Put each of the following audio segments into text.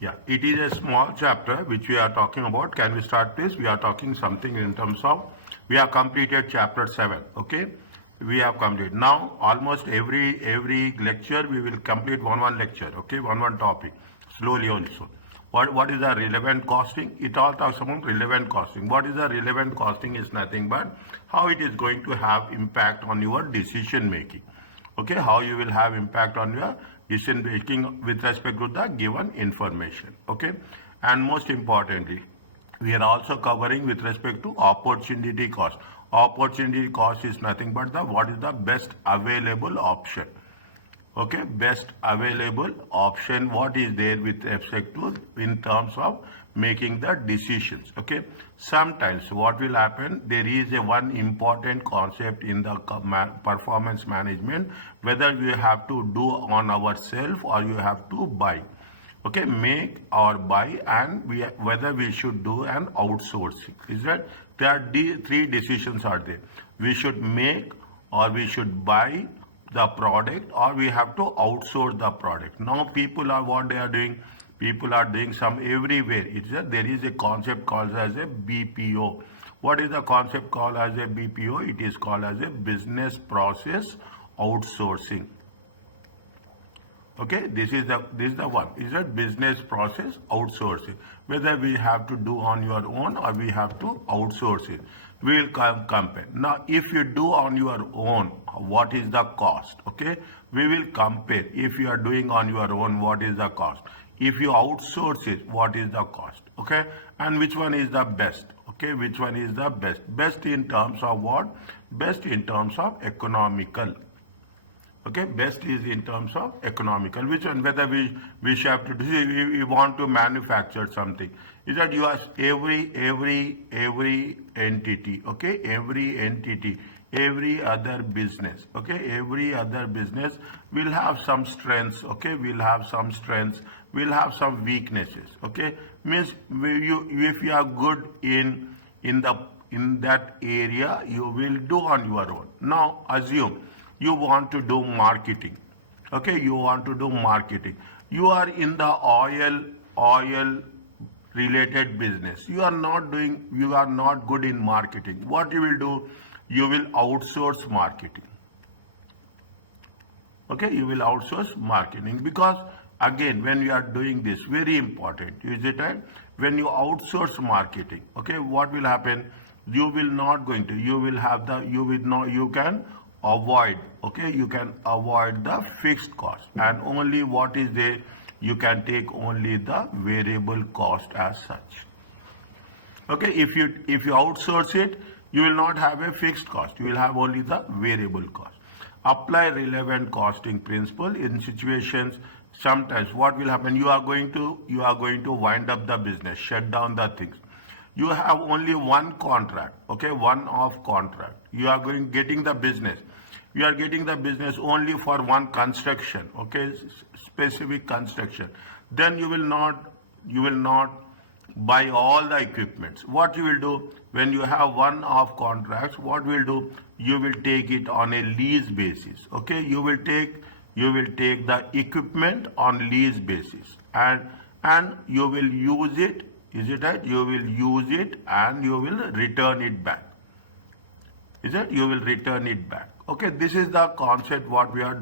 Yeah, it is a small chapter which we are talking about. Can we start this? We are talking something in terms of, we have completed chapter 7, okay? We have completed. Now, almost every lecture, we will complete one lecture, okay? One topic, slowly also. What is the relevant costing? It all talks about relevant costing. What is the relevant costing is nothing but how it is going to have impact on your decision making. Okay, how you will have impact on your decision making with respect to the given information. Okay, and most importantly, we are also covering with respect to opportunity cost. Opportunity cost is nothing but the what is the best available option. Okay, best available option, what is there with respect to in terms of making the decisions. Okay, sometimes what will happen, there is a one important concept in the performance management, whether we have to do on ourselves or you have to buy. Okay, make or buy, and whether we should do an outsourcing. Is that there are three decisions are there. We should make or we should buy the product, or we have to outsource the product. Now people are what they are doing, people are doing some everywhere. There is a concept called as a BPO. What is the concept called as a BPO? It is called as a business process outsourcing. Okay, this is the one. Is that business process outsourcing? Whether we have to do on your own or we have to outsource it. We will compare. Now, if you do on your own, what is the cost? Okay, we will compare. If you are doing on your own, what is the cost? If you outsource it, what is the cost? Okay, and which one is the best? Okay, which one is the best? Best in terms of what? Best in terms of economical. Okay, best is in terms of economical. Which one? Whether we have to do, we want to manufacture something. Is that you ask every entity, okay, every entity, every other business, okay, every other business will have some strengths, okay, will have some strengths, will have some weaknesses, okay. Means if you are good in that area, you will do on your own. Now assume you want to do marketing, okay, you want to do marketing. You are in the oil related business. You are not good in marketing. What you will do? You will outsource marketing. Okay, you will outsource marketing, because again, when you are doing this, very important, is it right? When you outsource marketing, okay, what will happen? You will not going to, you will have the, you will not, you can avoid, okay, you can avoid the fixed cost, and only what is there, you can take only the variable cost as such. Okay, if you outsource it, you will not have a fixed cost, you will have only the variable cost. Apply relevant costing principle in situations. Sometimes what will happen, you are going to wind up the business, shut down the things. You have only one contract, okay, one off contract. You are getting the business. You are getting the business only for one construction, okay, specific construction. Then you will not buy all the equipments. What you will do, when you have one off contracts, what will do? You will take it on a lease basis, okay. You will take the equipment on lease basis, and you will use it. Is it right? You will use it and you will return it back. Is it? You will return it back. Okay, this is the concept what we are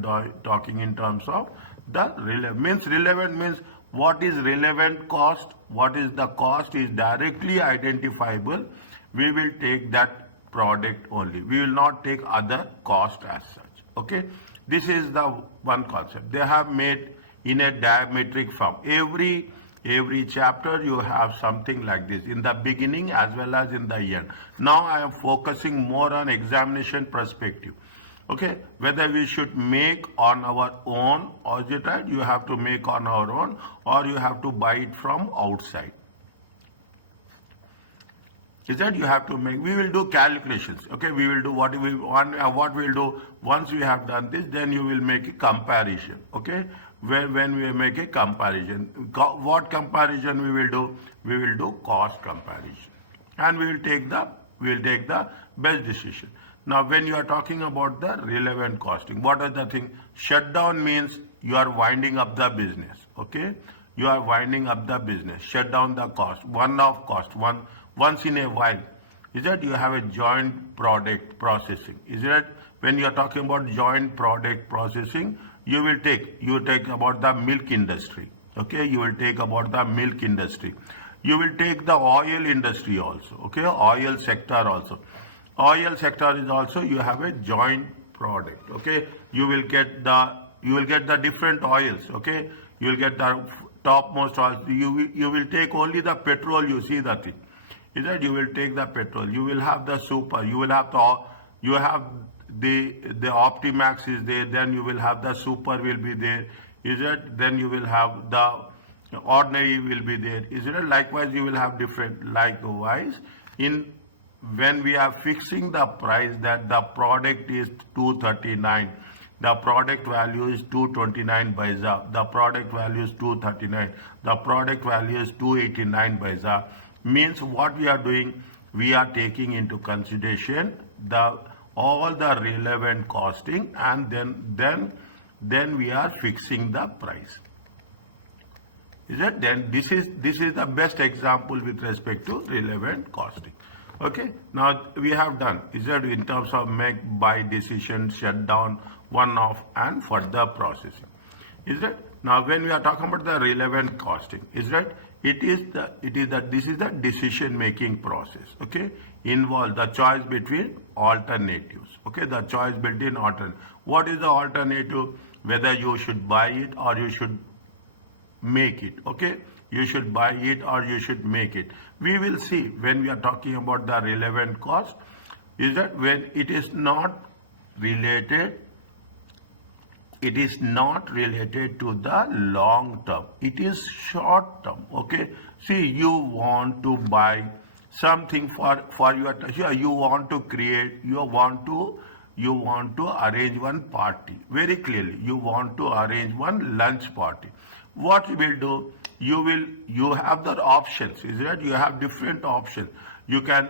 talking in terms of the relevant. Relevant means what is relevant cost, what is the cost is directly identifiable. We will take that product only. We will not take other cost as such. Okay, this is the one concept. They have made in a diametric form. Every chapter you have something like this in the beginning as well as in the end. Now I am focusing more on examination perspective. Okay, whether we should make on our own, or is it right? You have to make on our own, or you have to buy it from outside. Is that you have to make? We will do calculations. Okay, we will do what we want. What we will do once we have done this, then you will make a comparison. Okay, when we make a comparison, what comparison we will do? We will do cost comparison, and we will take the best decision. Now, when you are talking about the relevant costing, what are the things? Shutdown means you are winding up the business. Okay, you are winding up the business, shut down the cost, one-off cost, once in a while. Is that you have a joint product processing? Is that when you are talking about joint product processing, you take about the milk industry. Okay, you will take about the milk industry. You will take the oil industry also. Okay, oil sector also. Oil sector is also you have a joint product. Okay, you will get the different oils. Okay, you will get the topmost oils. You will take only the petrol. You see the thing. Is that you will take the petrol, you will have the super, you will have the Optimax is there, then you will have the super will be there, is it? Then you will have the ordinary will be there, is it? Likewise you will have different. Likewise, when we are fixing the price that the product is 239, the product value is 229 paisa, the product value is 239, the product value is 289 paisa. Means what we are doing, we are taking into consideration all the relevant costing, and then we are fixing the price. Is it? Then this is the best example with respect to relevant costing. Okay, now we have done, is that in terms of make, buy decision, shut down, one-off, and further processing. Is that? Now when we are talking about the relevant costing, is that this is the decision making process. Okay, involve the choice between alternatives. Okay, the choice between alternative. What is the alternative? Whether you should buy it or you should make it. Okay, you should buy it or you should make it. We will see when we are talking about the relevant cost, is that when it is not related to the long term, it is short term. Okay, see, you want to buy something for your, you want to create, you want to arrange one party. Very clearly you want to arrange one lunch party. What you will do, you have the options, is that you have different options. You can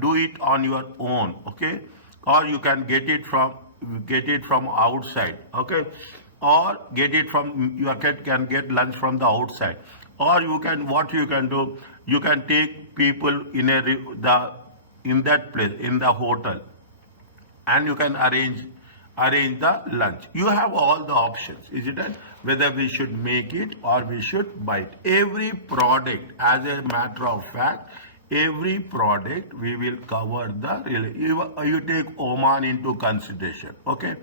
do it on your own. Okay, or you can get it from outside. Okay, or you can get lunch from the outside, or what you can do, you can take people in that place, in the hotel, and you can arrange the lunch. You have all the options, is it? Whether we should make it or we should buy it. Every product, as a matter of fact, every product we will cover you take Oman into consideration. Okay,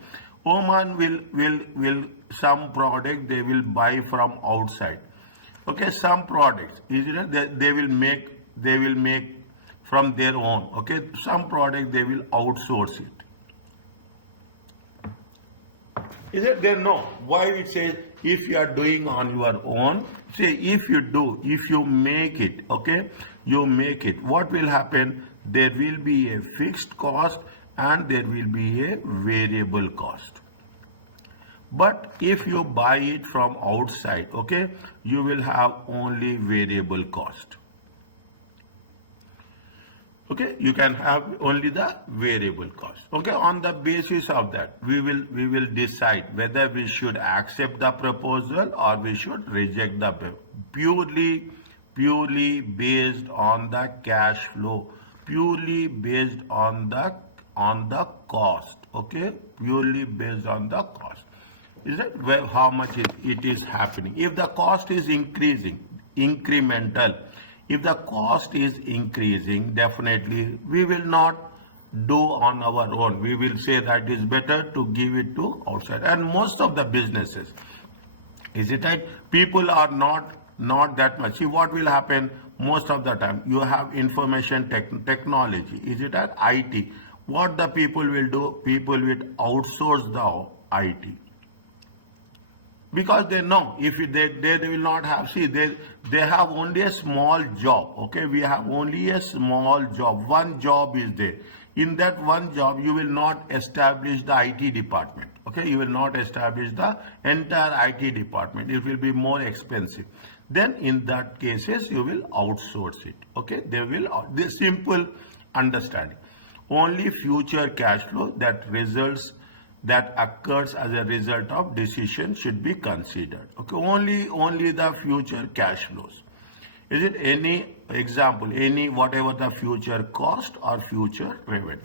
Oman will some product they will buy from outside. Okay, some products, is it? They will make from their own. Okay, some product they will outsource it. Is it? They know why it says if you are doing on your own. Say if you make it. Okay, you make it. What will happen? There will be a fixed cost and there will be a variable cost. But if you buy it from outside, okay, you will have only variable cost. Okay, you can have only the variable cost. Okay, on the basis of that, we will decide whether we should accept the proposal or we should reject the purely based on the cash flow, purely based on the cost. Okay, purely based on the cost. Is that how much it is happening? If the cost is increasing, incremental. If the cost is increasing, definitely we will not do on our own. We will say that it is better to give it to outside. And most of the businesses, is it right? People are not that much. See what will happen most of the time. You have information technology. Is it at IT? What the people will do? People will outsource the IT. Because they know if they will not have, see, they have only a small job. Okay, we have only a small job. One job is there. In that one job, you will not establish the IT department. Okay, you will not establish the entire IT department. It will be more expensive. Then in that cases, you will outsource it. Okay, this simple understanding. Only future cash flow that results that occurs as a result of decision should be considered. Okay, only the future cash flows. Is it any example, any whatever the future cost or future revenue?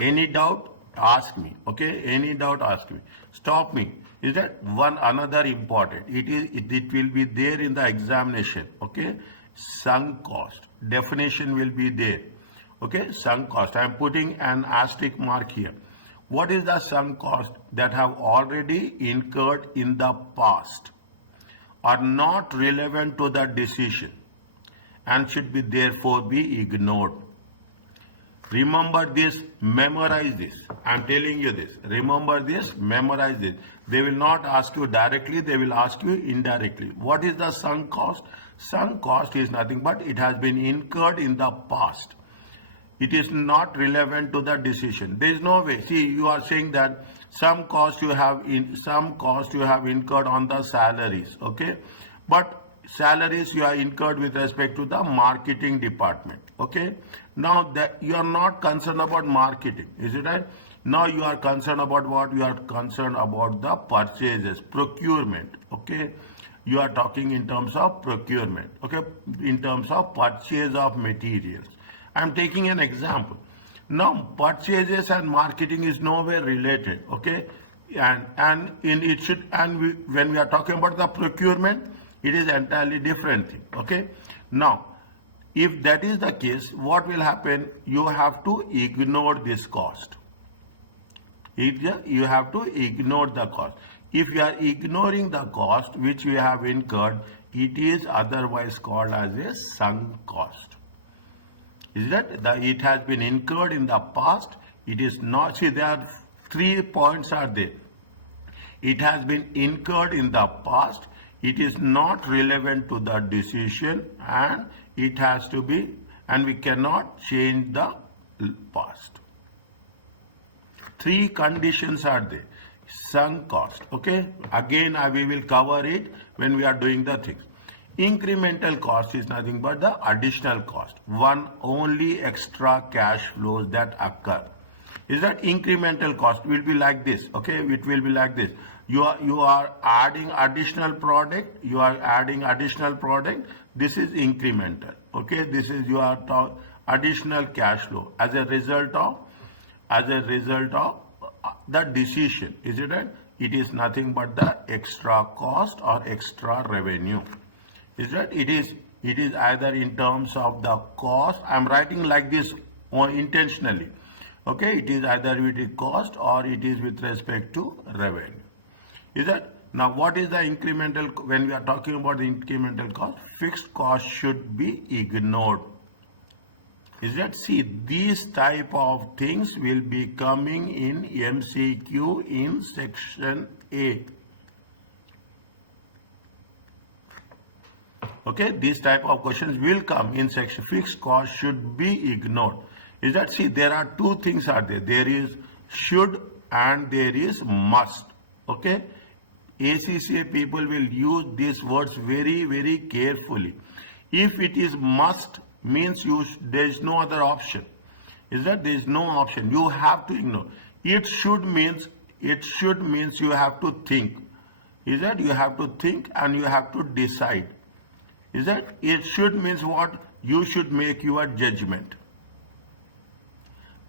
Any doubt? Ask me. Okay, any doubt? Ask me. Stop me. Is that one another important? It will be there in the examination. Okay, sunk cost definition will be there. Okay, sunk cost. I am putting an asterisk mark here. What is the sunk cost that have already incurred in the past, are not relevant to the decision, and should be therefore be ignored? Remember this, memorize this. I am telling you this. Remember this, memorize this. They will not ask you directly, they will ask you indirectly. What is the sunk cost? Sunk cost is nothing but it has been incurred in the past. It is not relevant to the decision. There is no way. See, you are saying that some cost you have incurred on the salaries, okay? But salaries you are incurred with respect to the marketing department, okay? Now that you are not concerned about marketing, is it right? Now you are concerned about what? You are concerned about the purchases, procurement, okay? You are talking in terms of procurement, okay? In terms of purchase of materials. I am taking an example. Now purchases and marketing is nowhere related, okay? When we are talking about the procurement, it is entirely different thing, okay? Now, if that is the case, what will happen? You have to ignore this cost. You have to ignore the cost. If you are ignoring the cost which you have incurred, it is otherwise called as a sunk cost. Is that it has been incurred in the past? It is not. See, there are 3 points are there. It has been incurred in the past. It is not relevant to the decision, and it has to be, and we cannot change the past. 3 conditions are there. Sunk cost. Okay. Again, we will cover it when we are doing the things. Incremental cost is nothing but the additional cost. One only extra cash flows that occur. Is that incremental cost will be like this. Okay, it will be like this. You are adding additional product. You are adding additional product. This is incremental. Okay, this is your additional cash flow as a result of the decision. Is it right? It is nothing but the extra cost or extra revenue. Is that it is either in terms of the cost. I am writing like this intentionally. Okay, it is either with the cost or it is with respect to revenue. Is that? Now what is the incremental? When we are talking about the incremental cost, fixed cost should be ignored. Is that? See, these type of things will be coming in MCQ in section A. Okay, these type of questions will come in section. Fixed cost should be ignored. Is that? See, there are 2 things are there. There is should and there is must. Okay, ACCA people will use these words very, very carefully. If it is must, means there is no other option. Is that? There is no option. You have to ignore. It should means you have to think. Is that? You have to think and you have to decide. Is that? It should means what? You should make your judgment.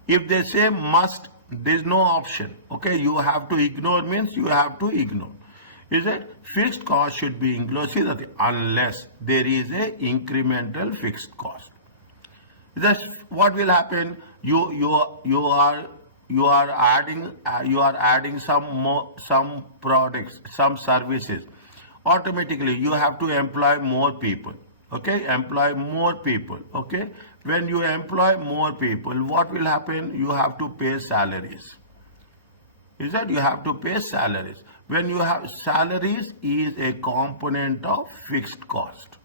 If they say must, there is no option. Okay, you have to ignore means you have to ignore. Is it? Fixed cost should be ignored. See that unless there is a incremental fixed cost. That's what will happen. You are adding some products, some services. Automatically you have to employ more people. Okay, employ more people. Okay, when you employ more people, what will happen? You have to pay salaries. Is that? You have to pay salaries. When you have salaries is a component of fixed cost.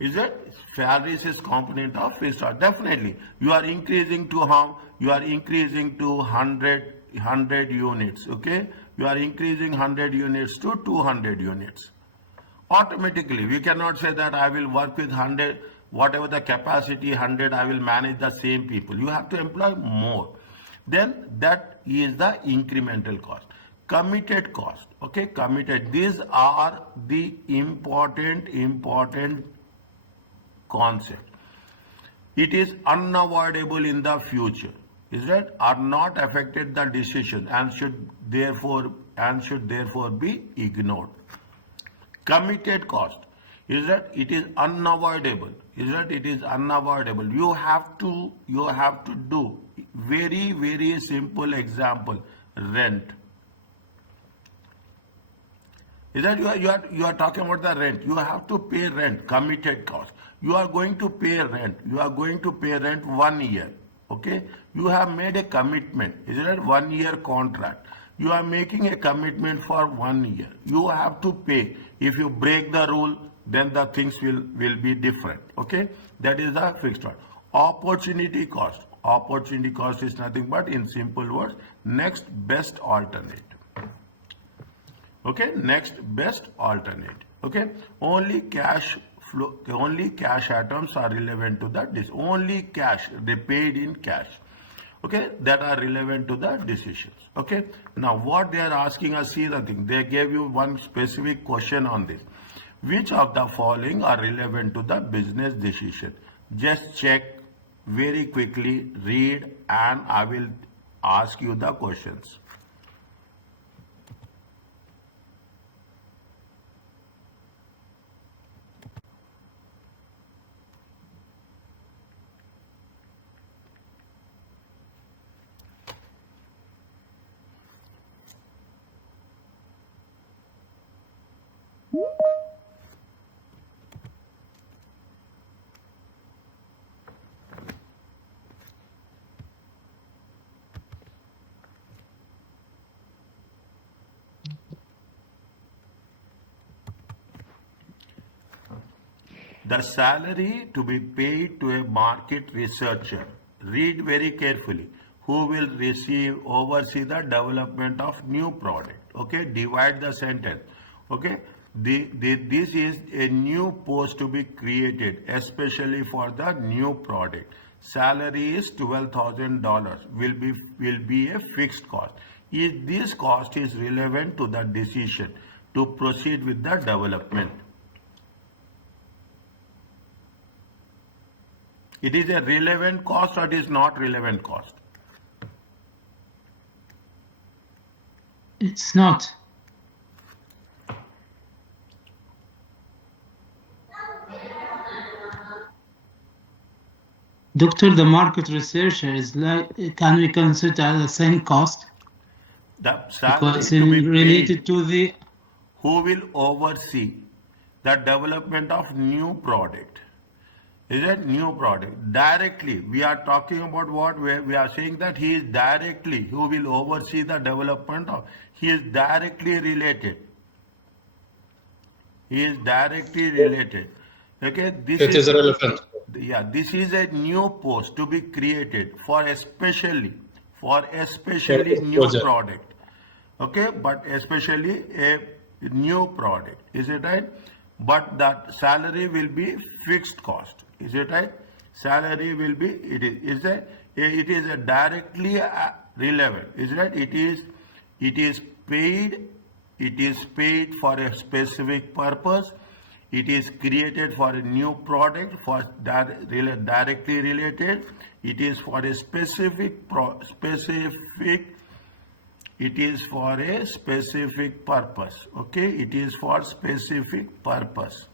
Is it? Salaries is component of fixed cost. Definitely. You are increasing to how? You are increasing to 100 units. Okay. You are increasing 100 units to 200 units. Automatically, we cannot say that I will work with 100, whatever the capacity 100, I will manage the same people. You have to employ more. then that is the incremental cost. Committed cost, okay, committed. These are the important concept. It is unavoidable in the future, is right, are not affected the decision and should therefore be ignored. Committed cost is that it is unavoidable, is that it is unavoidable. You have to do very simple example. Rent, is that you are talking about the rent. You have to pay rent, committed cost. You are going to pay rent. You are going to pay rent 1 year. Okay, you have made a commitment. Is it 1 year contract? You are making a commitment for 1 year. You have to pay. If you break the rule, then the things will be different. Okay, that is the fixed one. Opportunity cost. Opportunity cost is nothing but, in simple words, next best alternative. Okay, next best alternative. Okay, only cash flow, only cash items are relevant to that. Only cash, they paid in cash. Okay, that are relevant to the decisions. Okay, now what they are asking us, see the thing, they gave you one specific question on this. Which of the following are relevant to the business decision? Just check very quickly, read, and I will ask you the questions. The salary to be paid to a market researcher, read very carefully, who will oversee the development of new product. Okay, divide the sentence. Okay, this is a new post to be created, especially for the new product. Salary is $12,000. Will be a fixed cost. If this cost is relevant to the decision to proceed with the development. It is a relevant cost or it is not relevant cost? It's not. Doctor, the market researcher is like, can we consider the same cost? The salary Because to be related paid, to the, who will oversee the development of new product? Is it new product? Directly, we are talking about what we are saying that he is directly, who will oversee the development of, he is directly related. He is directly related. Okay, this It is relevant. yeah, this is a new post to be created for especially this new project. product. Okay, but especially a new product, is it right? But that salary will be fixed cost, is it right? Salary will be, it is a directly relevant, is it right? It is paid for a specific purpose. It is created for a new product, for directly related. It is for a it is for a specific purpose. Okay, it is for specific purpose.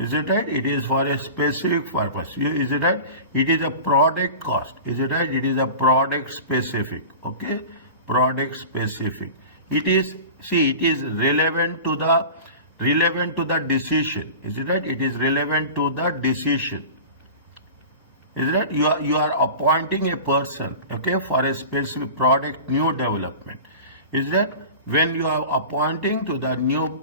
Is it right? It is for a specific purpose. Is it right? It is a product cost. Is it right? It is a product specific. Okay, product specific. It is, see, it is relevant to the decision. Is it right? It is relevant to the decision. Is that you are appointing a person, okay, for a specific product new development? Is that when you are appointing to the new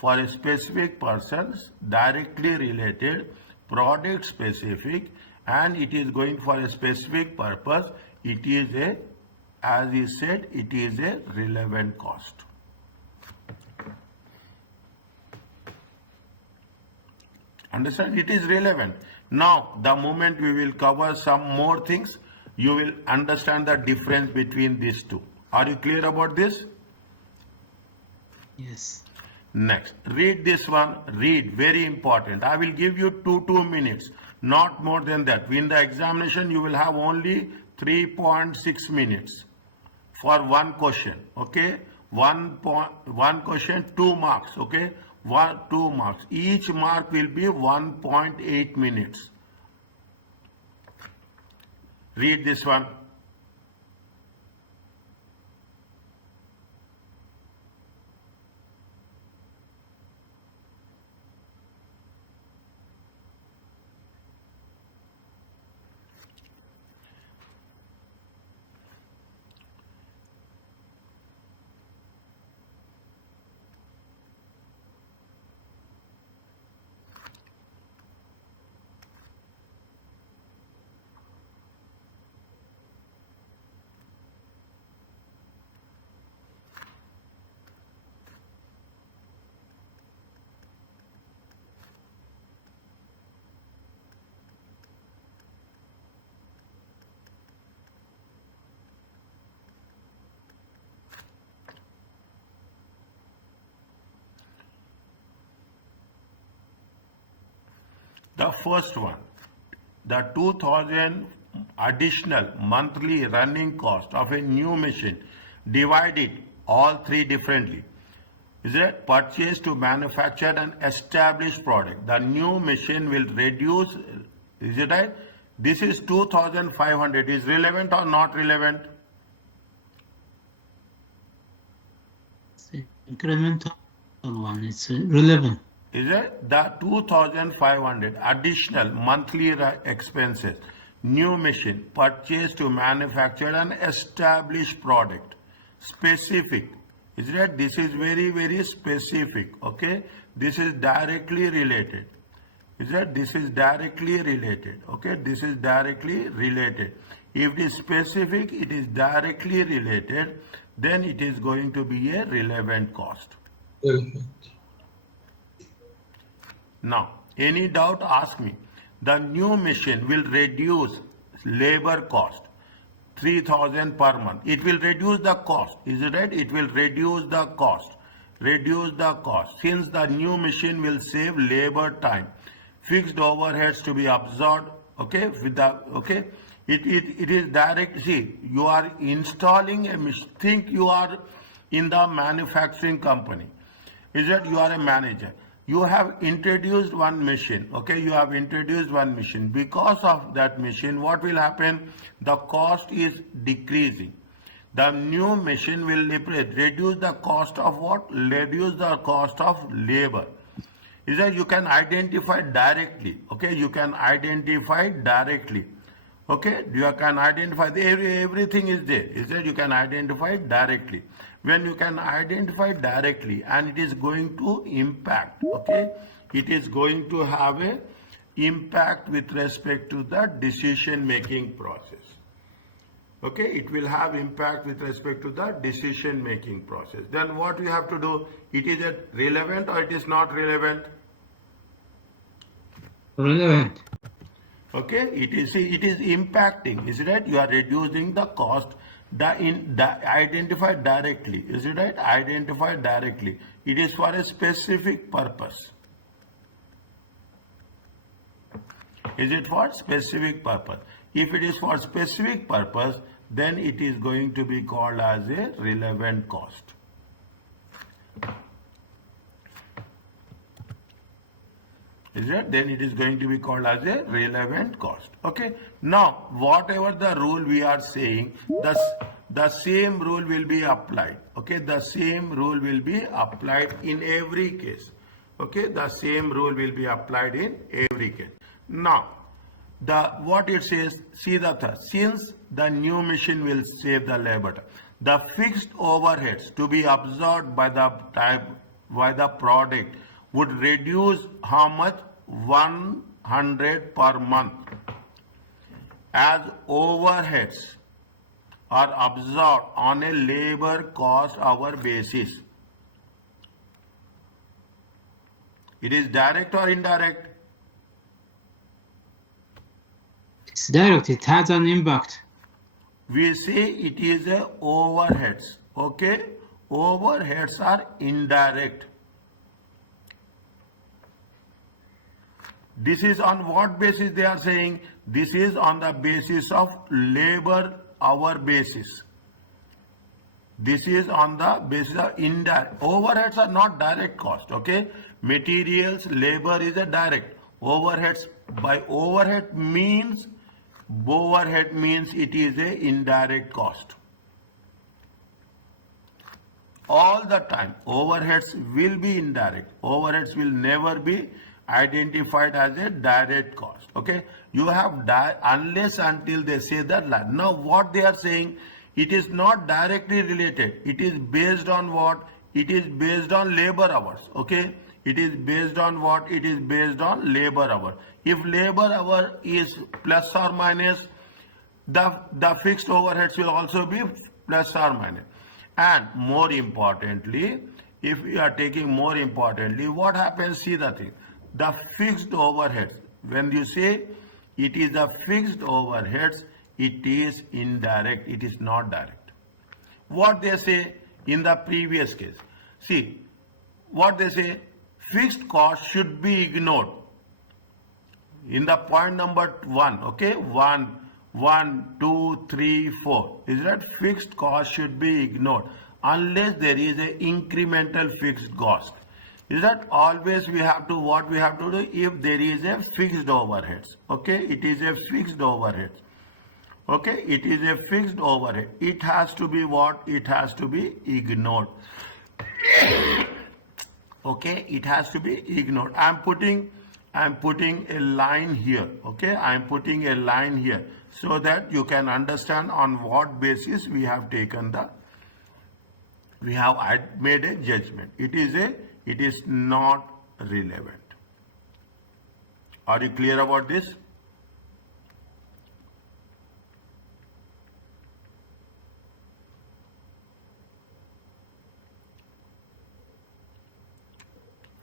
for a specific persons, directly related, product specific, and it is going for a specific purpose, it is a, as he said, it is a relevant cost. Understand? It is relevant. Now, the moment we will cover some more things, you will understand the difference between these two. Are you clear about this? Yes. Next, read this one. Read, very important. I will give you 2 minutes, not more than that. In the examination, you will have only 3.6 minutes for one question. Okay, one question, 2 marks. Okay, 2 marks. Each mark will be 1.8 minutes. Read this one. The first one, the 2000 additional monthly running cost of a new machine, divided all three differently. Is it purchase to manufacture an established product? The new machine will reduce, is it right? This is 2500. Is relevant or not relevant? It's the incremental one. It's relevant. Is it the 2500 additional monthly expenses, new machine purchased to manufacture an established product, specific. Is it? This is very specific. Okay, this is directly related. Is that this is directly related? Okay, this is directly related. If it is specific, it is directly related, then it is going to be a relevant cost. Relevant. Now, any doubt, ask me. The new machine will reduce labor cost 3000 per month. It will reduce the cost. Is it right? It will reduce the cost. Reduce the cost. Since the new machine will save labor time, fixed overheads to be absorbed. Okay, with the okay. It is direct. See, you are installing a machine. Think you are in the manufacturing company. Is that you are a manager? You have introduced one machine. Okay, you have introduced one machine. Because of that machine, what will happen? The cost is decreasing. The new machine will reduce the cost of what? Reduce the cost of labor. Is that you can identify directly. Okay, you can identify directly. Okay, you can identify everything is there. Is that you can identify directly. When you can identify directly and it is going to impact, okay, it is going to have a impact with respect to the decision making process. Okay, it will have impact with respect to the decision making process. Then what we have to do? It is a relevant or it is not relevant? Relevant. Okay, it is impacting. Is it right? You are reducing the cost. Identified directly. Is it right? Identified directly. It is for a specific purpose. Is it for specific purpose? If it is for specific purpose, then it is going to be called as a relevant cost. Is it? Then it is going to be called as a relevant cost. Okay. Now, whatever the rule we are saying, the same rule will be applied. Okay. The same rule will be applied in every case. Okay. The same rule will be applied in every case. Now, what it says, see since the new machine will save the labor, the fixed overheads to be absorbed by the product would reduce how much? 100 per month. As overheads are absorbed on a labor cost hour basis. It is direct or indirect? It's direct. It has an impact. we say it is a overheads. Okay, overheads are indirect. This is on what basis they are saying? This is on the basis of labor hour basis. This is on the basis of indirect. Overheads are not direct cost, okay? Materials, labor is a direct. Overheads, by overhead means it is a indirect cost. All the time, overheads will be indirect. Overheads will never be identified as a direct cost, okay? You have unless until they say that line. Now what they are saying, it is not directly related. It is based on what? It is based on labor hours, okay? It is based on what? It is based on labor hour. If labor hour is plus or minus, the fixed overheads will also be plus or minus. And more importantly, if we are taking more importantly, what happens? See the thing. The fixed overheads, when you say it is the fixed overheads, it is indirect, it is not direct. What they say in the previous case, see what they say, fixed cost should be ignored. In the point number 1, okay, 1, 2, 3, 4, is that fixed cost should be ignored unless there is a incremental fixed cost. Is that always we have to, what we have to do, if there is a fixed overheads, okay, it is a fixed overhead, okay, it is a fixed overhead, it has to be what? It has to be ignored. Okay, it has to be ignored. I'm putting a line here, okay, I'm putting a line here so that you can understand on what basis we have taken we have made a judgment. It is not relevant. Are you clear about this?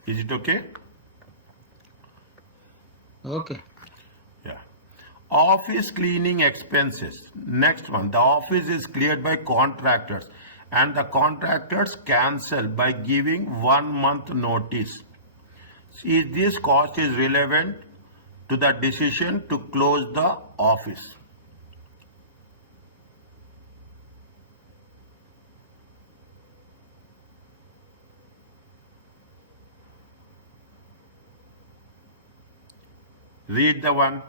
Is it okay? Okay. Yeah. Office cleaning expenses. Next one. The office is cleared by contractors and the contractors cancel by giving 1 month notice. Is this cost is relevant to the decision to close the office? Read the one.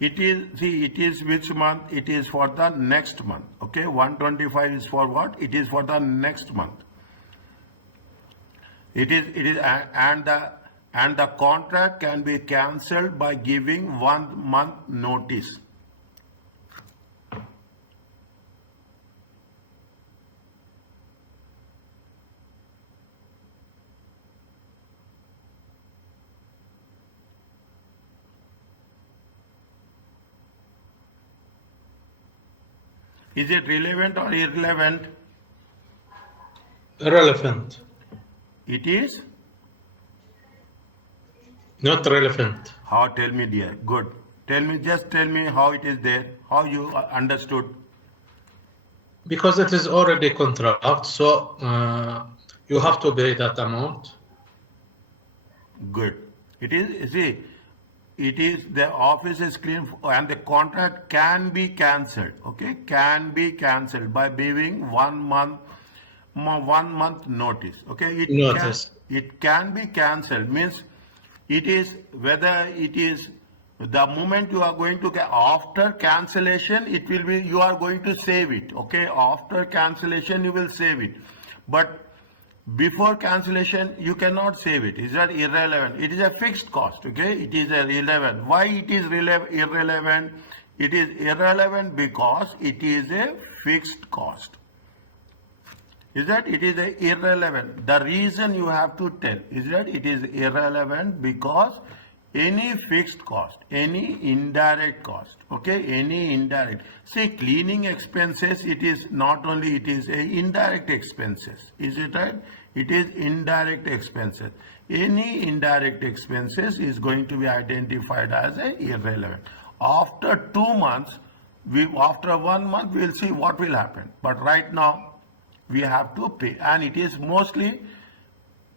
It is which month? It is for the next month. Okay, 125 is for what? It is for the next month. And the contract can be cancelled by giving 1 month notice. Is it relevant or irrelevant? Irrelevant. It is? Not relevant. How? Tell me, dear. Good. Just tell me how it is there, how you understood. Because it is already contract, so you have to pay that amount. Good. It is, see, it is the office is clean and the contract can be cancelled, okay, can be cancelled by giving 1 month notice, okay. It can be cancelled means it is whether it is the moment you are going to after cancellation, it will be you are going to save it, okay. After cancellation you will save it, but before cancellation you cannot save it. Is that irrelevant? It is a fixed cost, okay. It is irrelevant. Why it is irrelevant? It is irrelevant because it is a fixed cost. Is that it is irrelevant? The reason you have to tell is that it is irrelevant because any fixed cost, any indirect cost, okay, any indirect. See, cleaning expenses, it is not only, it is a indirect expenses. Is it right? It is indirect expenses. Any indirect expenses is going to be identified as a irrelevant. After 2 months, after 1 month, we'll see what will happen. But right now, we have to pay, and it is mostly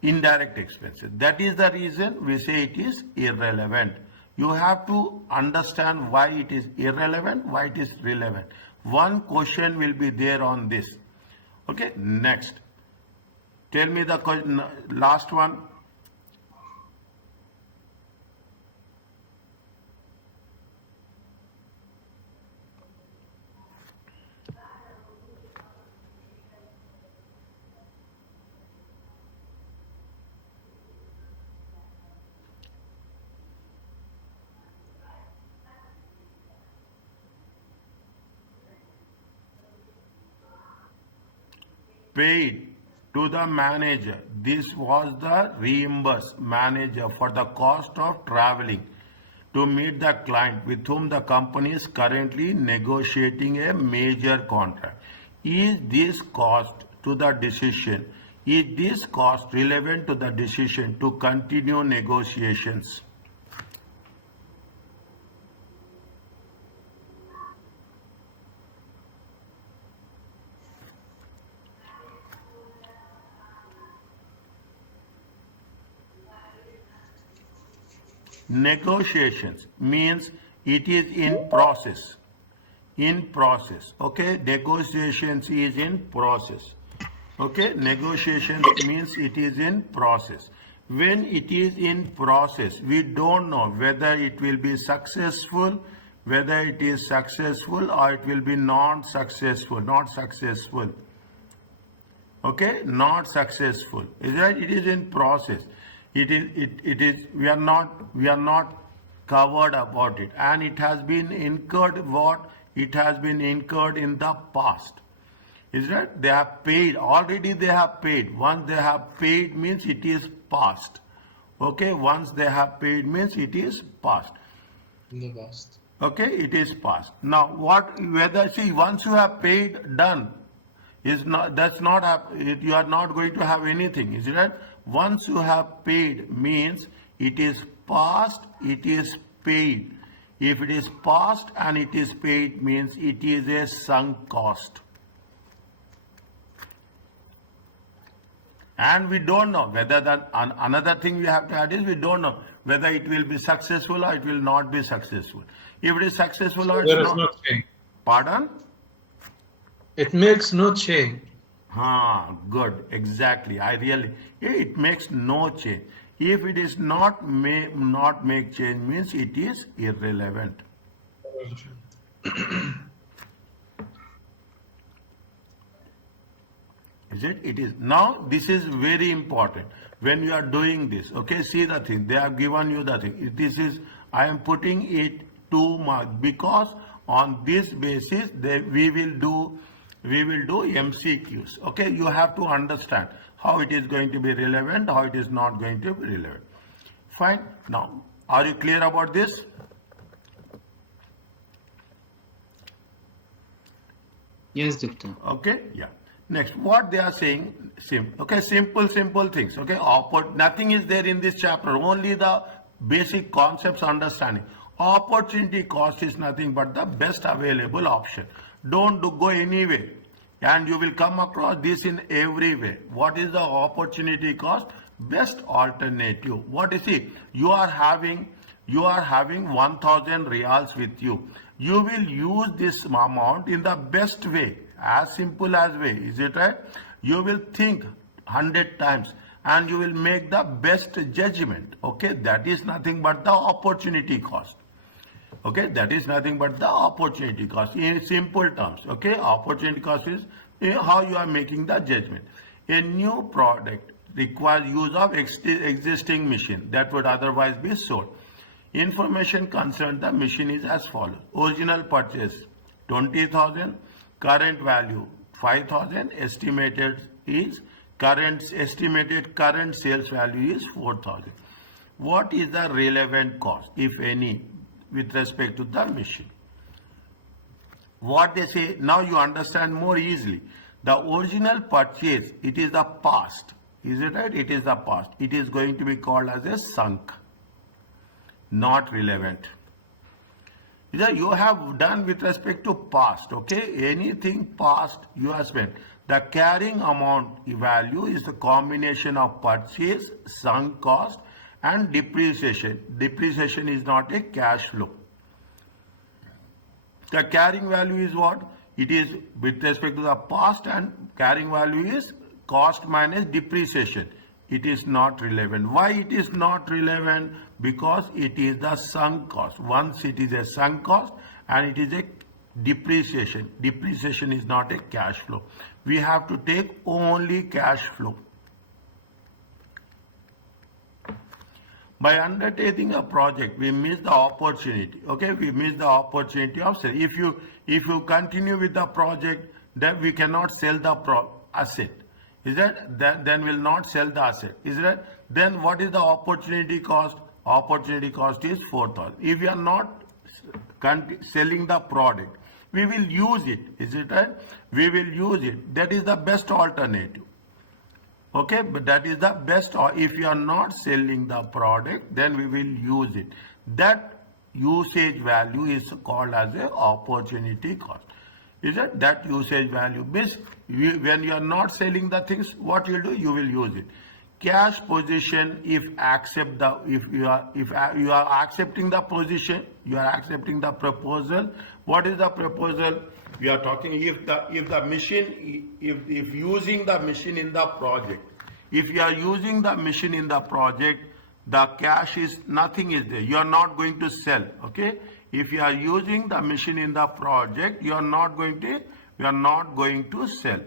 indirect expenses. That is the reason we say it is irrelevant. You have to understand why it is irrelevant, why it is relevant. One question will be there on this. Okay, next. Tell me the last one. Paid to the manager. This was the reimbursed manager for the cost of traveling to meet the client with whom the company is currently negotiating a major contract. Is this cost to the decision? Is this cost relevant to the decision to continue negotiations? Negotiations means it is in process. In process. Okay, negotiations is in process. Okay, negotiations means it is in process. When it is in process, we don't know whether it will be successful, whether it is successful or it will be not successful. Okay, not successful. Is right? It is in process. It is we are not covered about it, and it has been incurred. What it has been incurred in the past. Is right? They have paid already. They have paid. Once they have paid means it is past. Okay, once they have paid means it is past. In the past. Okay, it is past. Now what? Whether see once you have paid, done. Is not, that's not, you are not going to have anything, is it right? Once you have paid means it is past, it is paid. If it is past and it is paid means it is a sunk cost. And we don't know whether that, another thing we have to add is we don't know whether it will be successful or it will not be successful. If it is successful or There it's is not. no change. Pardon? It makes no change. Good, exactly. It makes no change. If it is not make change means it is irrelevant. Is it? It is. Now this is very important. When you are doing this, okay, see the thing. They have given you the thing. This is, I am putting it 2 marks because on this basis we will do MCQs. Okay, you have to understand how it is going to be relevant, how it is not going to be relevant. Fine. Now, are you clear about this? Yes, doctor. Okay, yeah. Next, what they are saying, simple things. Okay, nothing is there in this chapter, only the basic concepts understanding. Opportunity cost is nothing but the best available option. Don't go anywhere, and you will come across this in every way. What is the opportunity cost? Best alternative. What is it? You are having 1,000 reals with you. You will use this amount in the best way, as simple as way. Is it right? You will think 100 times and you will make the best judgment. Okay, that is nothing but the opportunity cost. Okay, that is nothing but the opportunity cost in simple terms. Okay, opportunity cost is how you are making the judgment. A new product requires use of existing machine that would otherwise be sold. Information concerning the machine is as follows. Original purchase 20,000, current value 5,000, estimated current sales value is 4,000. what is the relevant cost, if any, with respect to the machine. What they say, now you understand more easily. The original purchase, it is the past. Is it right? It is the past. It is going to be called as a sunk, not relevant. You have done with respect to past, okay? Anything past you have spent. The carrying amount value is the combination of purchase, sunk cost, and depreciation. Depreciation is not a cash flow. The carrying value is what? It is with respect to the past, and carrying value is cost minus depreciation. It is not relevant. Why it is not relevant? Because it is the sunk cost. Once it is a sunk cost and it is a depreciation. Depreciation is not a cash flow. We have to take only cash flow. By undertaking a project, we miss the opportunity. Okay, we miss the opportunity of sale. If you continue with the project, then we cannot sell the asset. Is that then will not sell the asset? Is that then what is the opportunity cost? Opportunity cost is 4,000. If we are not selling the product, we will use it. Is it right? We will use it. That is the best alternative. Okay, but that is the best. Or if you are not selling the product, then we will use it. That usage value is called as a opportunity cost. Is it? That usage value means when you are not selling the things, what you do? You will use it. Cash position, if you are accepting the position, you are accepting the proposal. What is the proposal? We are talking if the machine, if using the machine in the project, if you are using the machine in the project, the cash is nothing is there. You are not going to sell. Okay. If you are using the machine in the project, you are not going to sell.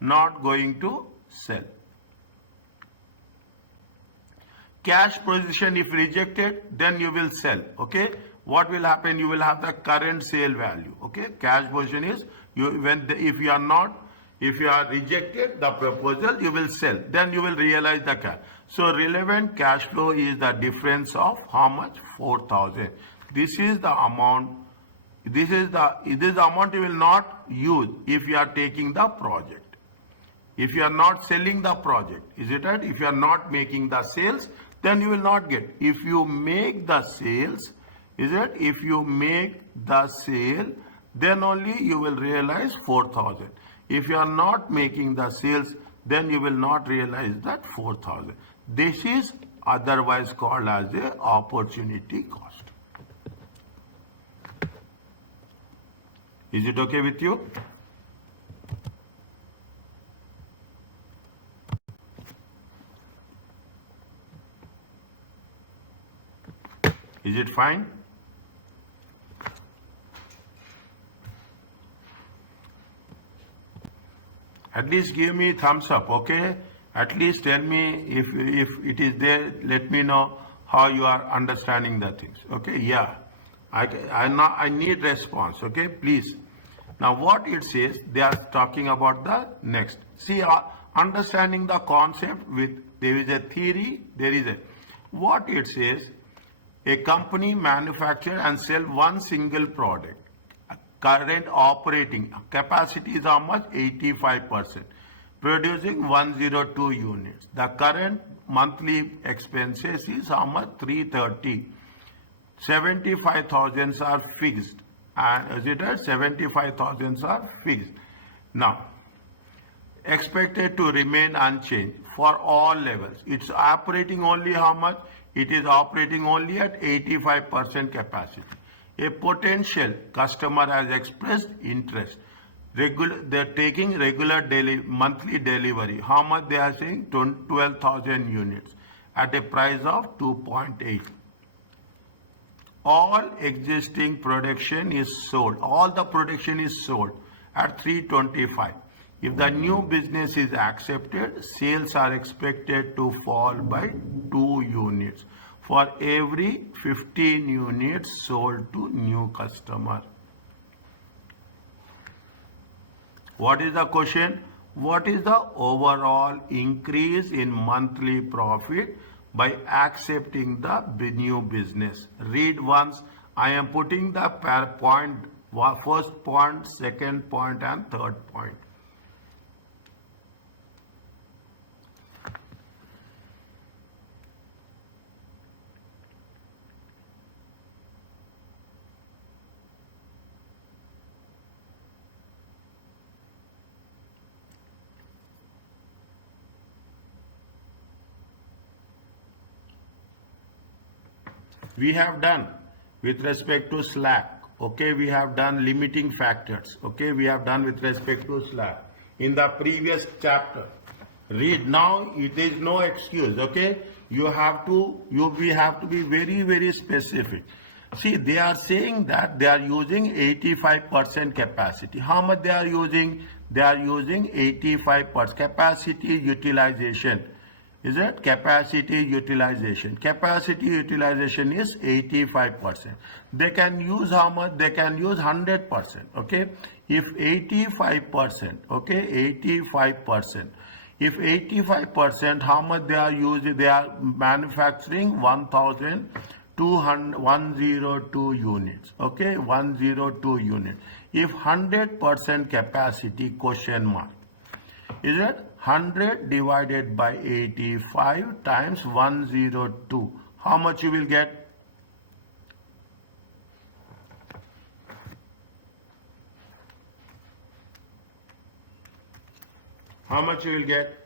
Not going to sell. Cash position, if rejected, then you will sell. Okay. What will happen? You will have the current sale value. Okay. Cash position is if you are rejected the proposal, you will sell. Then you will realize the cash. So relevant cash flow is the difference of how much? 4,000. This is the amount. This is the amount you will not use if you are taking the project. If you are not selling the project, is it right? If you are not making the sales, then you will not get. If you make the sales, is it? If you make the sale, then only you will realize 4,000. If you are not making the sales, then you will not realize that 4,000. This is otherwise called as a opportunity cost. Is it okay with you? Is it fine? At least give me thumbs up, okay? At least tell me if it is there. Let me know how you are understanding the things. Okay? Yeah. I need response. Okay? Please. Now what it says, they are talking about the next. See, understanding the concept with, there is a theory, there is a, what it says, a company manufacture and sell one single product. Current operating capacity is how much? 85%. Producing 102 units. The current monthly expenses is how much? 330. 75,000 are fixed. And is it right? 75,000 are fixed. Now, expected to remain unchanged for all levels. It's operating only how much? It is operating only at 85% capacity. A potential customer has expressed interest. They're taking regular monthly delivery. How much they are saying? 12,000 units at a price of 2.8. All existing production is sold. All the production is sold at 325. If the new business is accepted, sales are expected to fall by 2 units for every 15 units sold to new customer. What is the question? What is the overall increase in monthly profit by accepting the new business. Read once. I am putting the point, first point, second point, and third point. We have done with respect to slack. Okay, we have done limiting factors. Okay, we have done with respect to slack in the previous chapter. Read now. It is no excuse. Okay, we have to be very specific. See, they are saying that they are using 85% capacity. How much they are using? They are using 85% capacity utilization. Is it capacity utilization? Capacity utilization is 85%. They can use how much? They can use 100%. Okay, if 85%. Okay, 85%. If 85%, how much they are using? They are manufacturing 102 units. Okay, 102 units. If 100% capacity, question mark. Is it 100 divided by 85 times 102? How much you will get? How much you will get?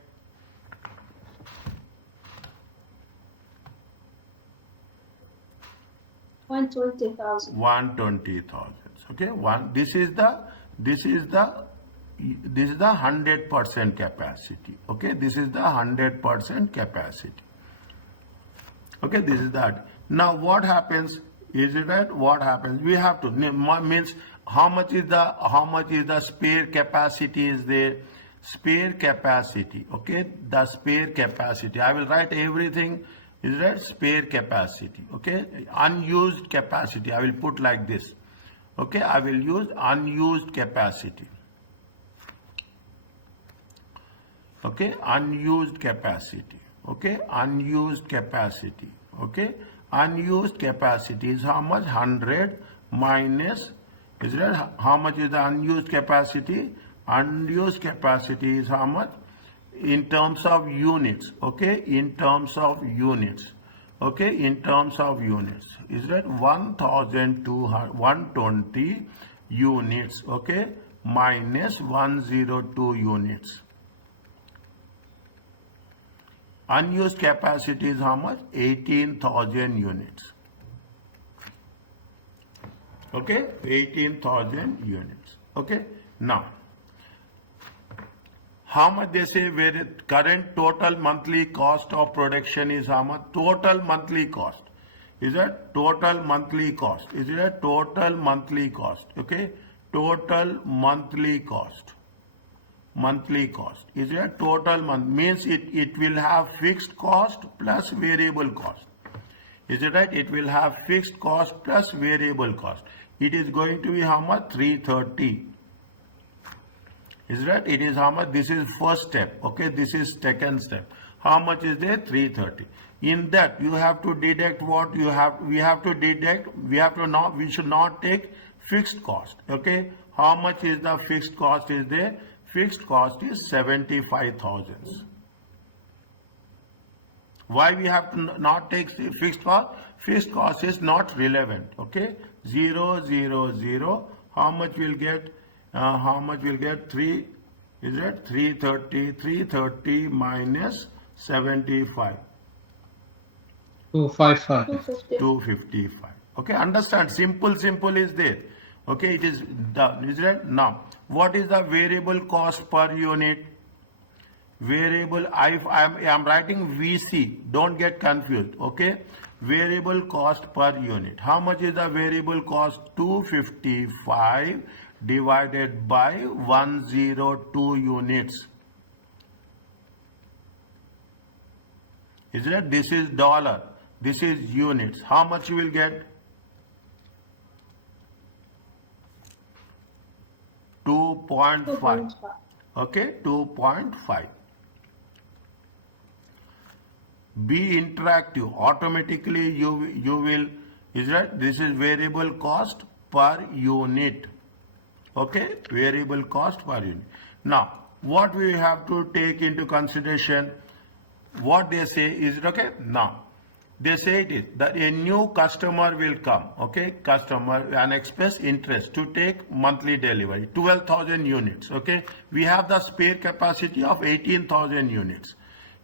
120,000. 120,000. Okay, this is the 100% capacity. Okay, this is the 100% capacity. Okay, this is that. Now what happens? Is it right? What happens? We have to means how much is the spare capacity is there? Spare capacity. Okay, the spare capacity. I will write everything. Is that spare capacity? Okay, unused capacity. I will put like this. Okay, I will use unused capacity. Okay, unused capacity. Okay, unused capacity. Okay, unused capacity is how much? 100 minus, is that how much is the unused capacity? Unused capacity is how much? In terms of units. Okay, in terms of units. Okay, in terms of units. Is that 120 units? Okay, minus 102 units. Unused capacity is how much? 18,000 units. Okay, 18,000 units. Okay, now how much they say where current total monthly cost of production is how much? Total monthly cost. Is that total monthly cost? Is it a total monthly cost? Okay, total monthly cost. Monthly cost. Is it a total month? Means it will have fixed cost plus variable cost. Is it right? It will have fixed cost plus variable cost. It is going to be how much? 330. Is right? It is how much? This is first step. Okay, this is second step. How much is there? 330. In that you have to deduct what you have. We should not take fixed cost. Okay, how much is the fixed cost is there? Fixed cost is 75,000. Why we have to not take fixed cost? Fixed cost is not relevant. Okay, 0, 0, 0. How much will get? How much will get? 3, is it 330? 330 minus 75. 255. 255. Okay, understand? Simple is there. Okay, it is done. Is it? Now, what is the variable cost per unit? Variable, I am writing VC. Don't get confused. Okay, variable cost per unit. How much is the variable cost? 255 divided by 102 units. Is it? This is dollar. This is units. How much you will get? 2.5. Okay, 2.5. be interactive. Automatically you will, is right? This is variable cost per unit. Okay, variable cost per unit. Now, what we have to take into consideration, what they say is, okay, now, they say it is that a new customer will come, okay, customer and express interest to take monthly delivery, 12,000 units, okay. We have the spare capacity of 18,000 units.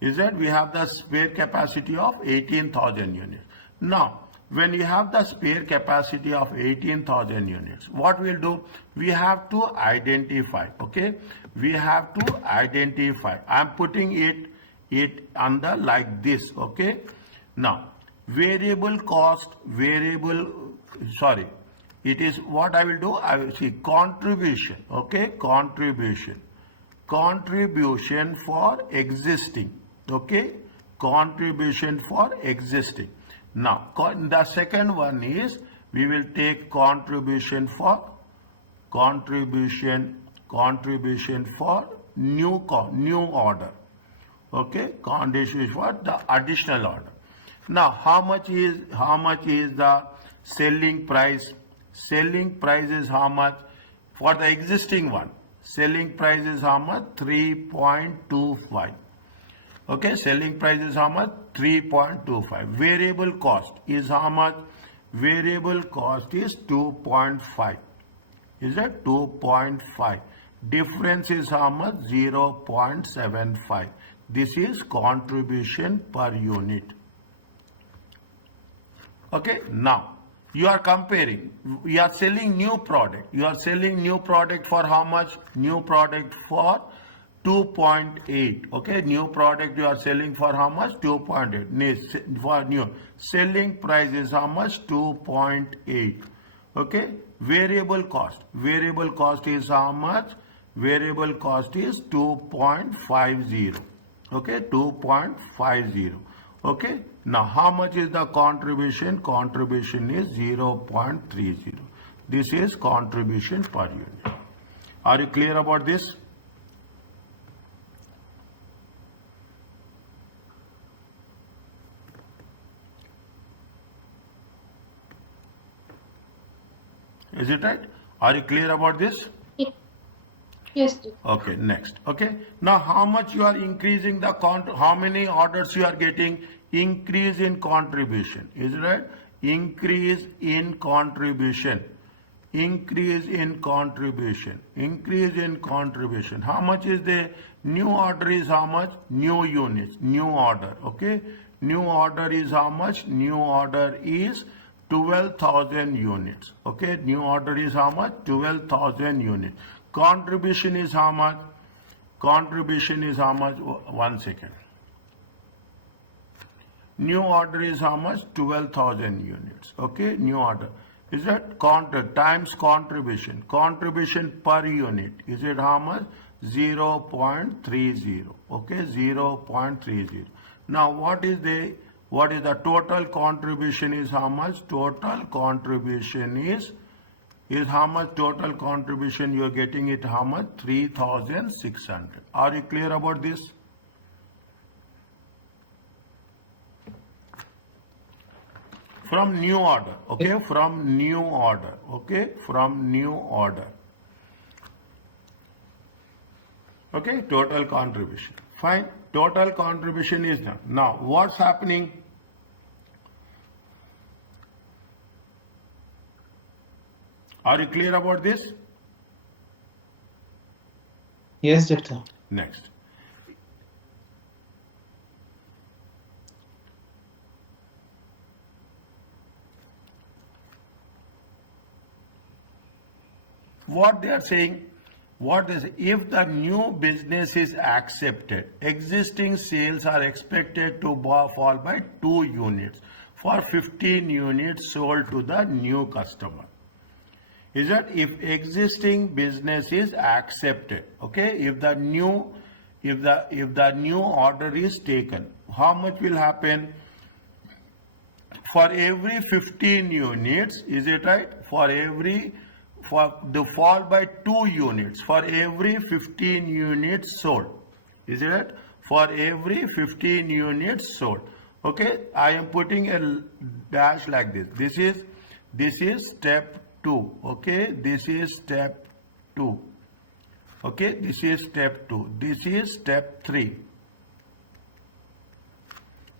Is that we have the spare capacity of 18,000 units. Now, when you have the spare capacity of 18,000 units, what we'll do, we have to identify, okay, we have to identify. I'm putting it under like this, okay. Now, variable cost, it is what I will do, I will see contribution, okay, contribution for existing, okay, contribution for existing. Now, the second one is, we will take contribution for new order, okay, condition for the additional order. Now, how much is the selling price? Selling price is how much for the existing one? Selling price is how much? 3.25. Okay, selling price is how much? 3.25. Variable cost is how much? Variable cost is 2.5. Is that 2.5? Difference is how much? 0.75. This is contribution per unit. Okay, now you are comparing, you are selling new product. You are selling new product for how much? New product for 2.8. Okay, new product you are selling for how much? 2.8. For new selling price is how much? 2.8. Okay, variable cost is how much? Variable cost is 2.50. Okay, 2.50. Okay, now how much is the contribution? Contribution is 0.30. This is contribution per unit. Are you clear about this? Is it right? Are you clear about this? Yes, teacher. Okay, next. Okay, now how much you are increasing the how many orders you are getting? Increase in contribution. Is it right? Increase in contribution. Increase in contribution. Increase in contribution. How much is the new order? Is how much? New units. New order. Okay, new order is how much? New order is 12,000 units. Okay, new order is how much? 12,000 units. Contribution is how much? Contribution is how much? 1 second. New order is how much? 12,000 units. Okay, new order. Is that times contribution? Contribution per unit. Is it how much? 0.30. Okay, 0.30. Now what is the total contribution is how much? Total contribution is how much? Total contribution you are getting it how much? 3,600. Are you clear about this? From new order, okay, from new order, okay, from new order. Okay, total contribution. Fine, total contribution is done. Now, what's happening? Are you clear about this? Yes, doctor. Next. What they are saying, if the new business is accepted, existing sales are expected to fall by 2 units for 15 units sold to the new customer. Is that if existing business is accepted, okay, if the new order is taken, how much will happen? For every 15 units, is it right? For the fall by 2 units for every 15 units sold. Is it right? For every 15 units sold. Okay, I am putting a dash like this. This is step 2. Okay, this is step 2. Okay, this is step 2. This is step 3.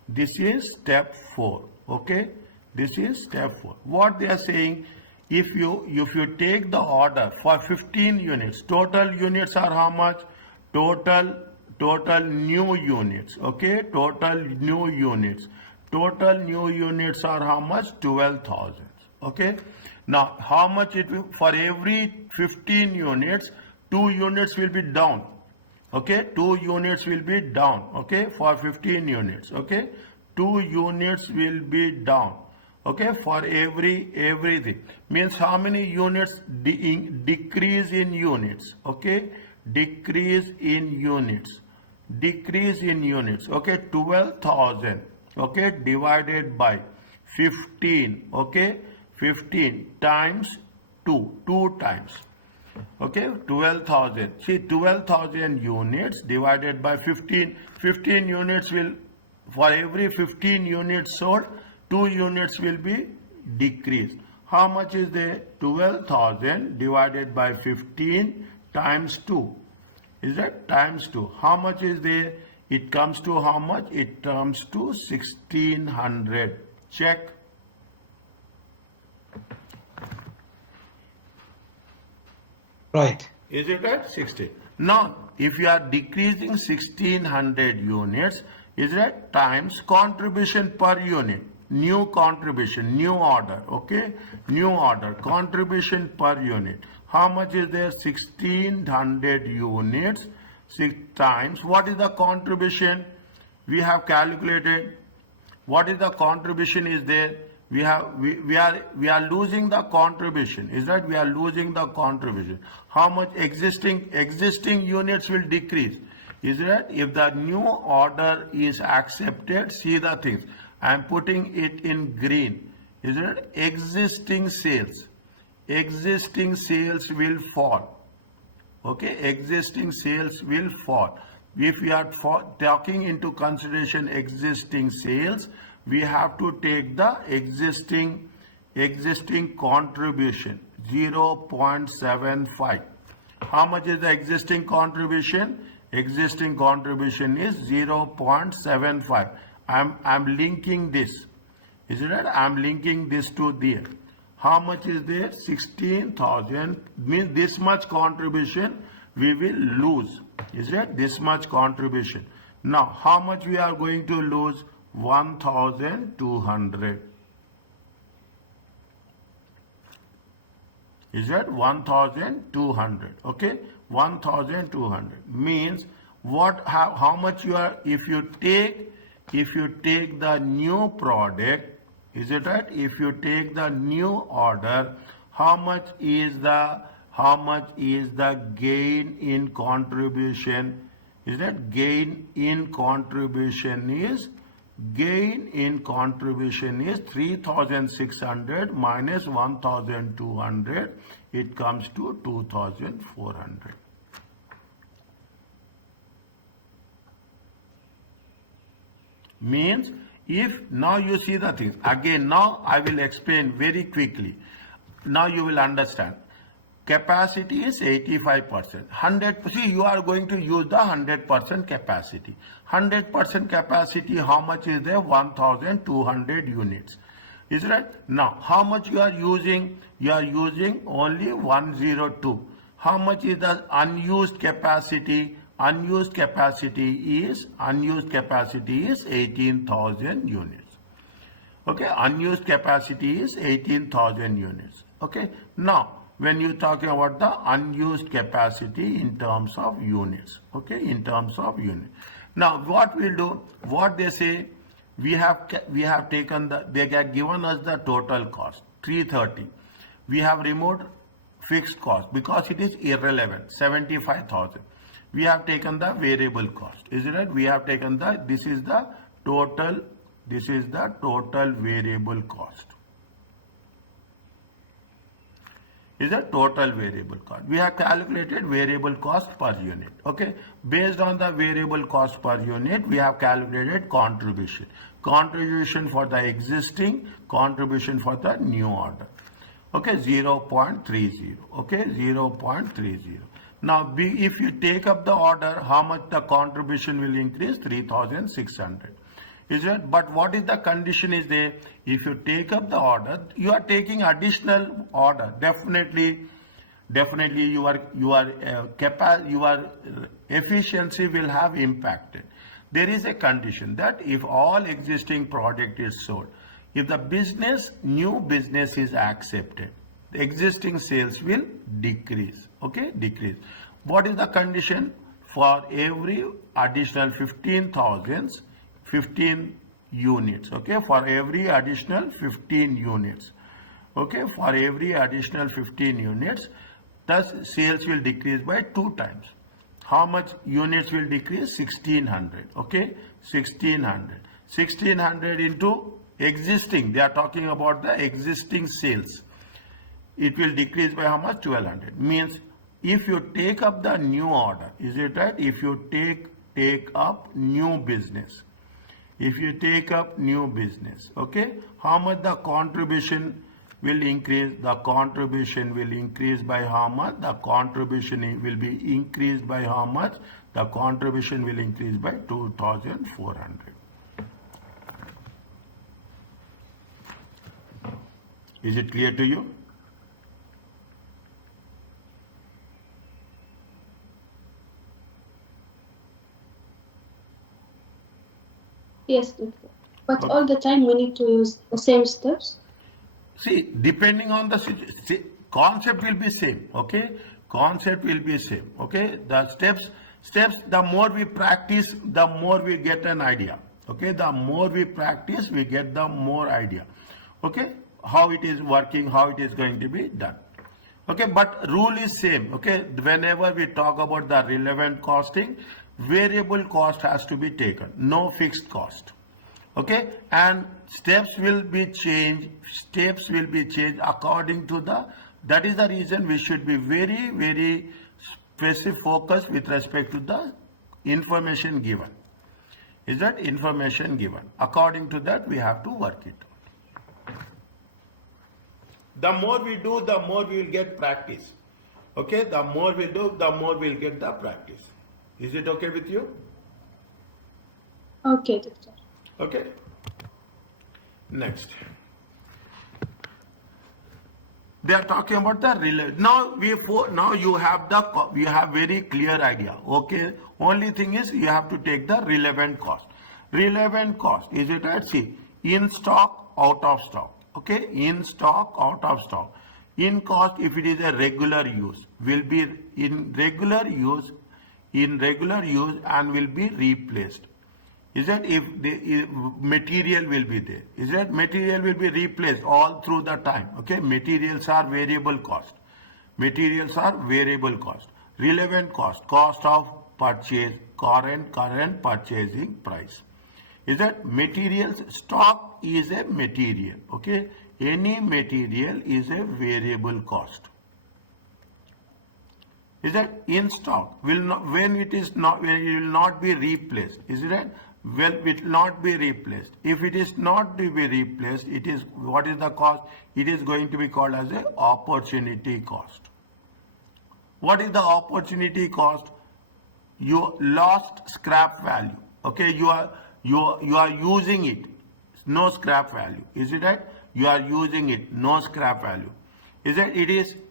This is step 4. Okay, this is step 4. What they are saying, if you take the order for 15 units, total units are how much? Total new units. Okay, total new units. Total new units are how much? 12,000. Okay, now how much it will, for every 15 units, 2 units will be down. Okay, 2 units will be down. Okay, for 15 units. Okay, 2 units will be down. Okay, for everything. Means how many units? Decrease in units. Okay, decrease in units. Decrease in units. Okay, 12,000. Okay, divided by 15. Okay, 15 times 2 times. Okay, 12,000. See, 12,000 units divided by 15. 15 units will, for every 15 units sold, 2 units will be decreased. How much is there? 12,000 divided by 15 times 2. Is that times 2? How much is there? It comes to how much? It comes to 1,600. Check. Right. Is it at 60? Now, if you are decreasing 1,600 units, is that times contribution per unit? New contribution, new order, okay? New order, contribution per unit. How much is there? 1,600 units, 6 times. What is the contribution? We have calculated. What is the contribution is there? We are losing the contribution. Is that we are losing the contribution? How much existing units will decrease? Is that if the new order is accepted? See the things. I am putting it in green. Is it existing sales? Existing sales will fall. Okay, existing sales will fall. If we are taking into consideration existing sales, we have to take the existing contribution 0.75. How much is the existing contribution? Existing contribution is 0.75. I'm linking this. Is it right? I'm linking this to there. How much is there? 16,000 means this much contribution we will lose. Is it? This much contribution. Now, how much we are going to lose? 1,200. Is that 1,200? Okay, 1,200 means what? How much you are? If you take the new product, is it right? If you take the new order, how much is the gain in contribution? Is that gain in contribution is 3,600 minus 1,200. It comes to 2,400. Means if now you see the things again, now I will explain very quickly. Now you will understand. Capacity is 85%. 100%. See, you are going to use the 100% capacity. 100% capacity, how much is there? 1,200 units. Is right? Now, how much you are using? You are using only 102. How much is the unused capacity? Unused capacity is 18,000 units. Okay, unused capacity is 18,000 units. Okay, now when you talking about the unused capacity in terms of units. Okay, in terms of units. Now what we'll do? What they say? We have taken they have given us the total cost 330. We have removed fixed cost because it is irrelevant 75,000. We have taken the variable cost. Is it right? We have taken this is the total variable cost. is a total variable cost. We have calculated variable cost per unit. Okay, based on the variable cost per unit, we have calculated contribution. Contribution for the existing, contribution for the new order. Okay, 0.30. Okay, 0.30. Now, if you take up the order, how much the contribution will increase? 3,600. Is it? But what is the condition is there? If you take up the order, you are taking additional order. Definitely your efficiency will have impacted. There is a condition that if all existing product is sold, if the new business is accepted, the existing sales will decrease. Okay, decrease. What is the condition? For every additional 15 units. Okay, for every additional 15 units. Okay, for every additional 15 units, thus sales will decrease by 2 times. How much units will decrease? 1600. Okay, 1600. 1600 into existing. They are talking about the existing sales. It will decrease by how much? 1200. Means if you take up the new order, is it right? If you take up new business. If you take up new business, okay, how much the contribution will increase? The contribution will increase by how much? The contribution will be increased by how much? The contribution will increase by 2,400. Is it clear to you? Yes, doctor. But Okay. all the time we need to use the same steps. See, depending on the concept will be same, okay? Concept will be same, okay? The steps, the more we practice, the more we get an idea, okay? The more we practice, we get the more idea, okay? How it is working, how it is going to be done. Okay, but rule is same, okay? Whenever we talk about the relevant costing, variable cost has to be taken, no fixed cost. Okay, and steps will be changed according to that is the reason we should be very specific focused with respect to the information given. Is that information given? According to that we have to work it. The more we do, the more we will get practice. Okay, the more we do, the more we'll get the practice. Is it okay with you? Okay, doctor. Okay. Next. They are talking about the relevant. Now you have very clear idea. Okay. Only thing is you have to take the relevant cost. Relevant cost, is it right? See, in stock, out of stock. Okay, in stock, out of stock. In cost, if it is a regular use, will be in regular use and will be replaced. Is that if the material will be there? Is that material will be replaced all through the time? Okay, materials are variable cost. Materials are variable cost. Relevant cost, cost of purchase, current purchasing price. Is that materials? Stock is a material. Okay, any material is a variable cost. Is that in stock will not, when it will not be replaced? Is it right? Well, it will not be replaced. If it is not to be replaced, it is, what is the cost? It is going to be called as a opportunity cost. What is the opportunity cost? You lost scrap value. Okay, you are using it, no scrap value. Is it right? You are using it, no scrap value. Is it?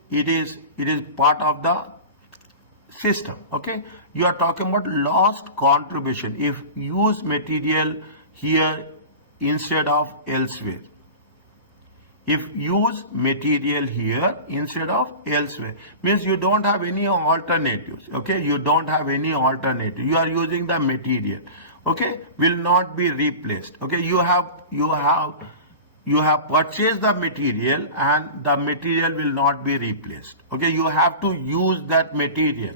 It is part of the system. Okay, you are talking about lost contribution if use material here instead of elsewhere. If use material here instead of elsewhere, means you don't have any alternatives. Okay, you don't have any alternative. You are using the material. Okay, will not be replaced. Okay, you have purchased the material and the material will not be replaced. Okay, you have to use that material.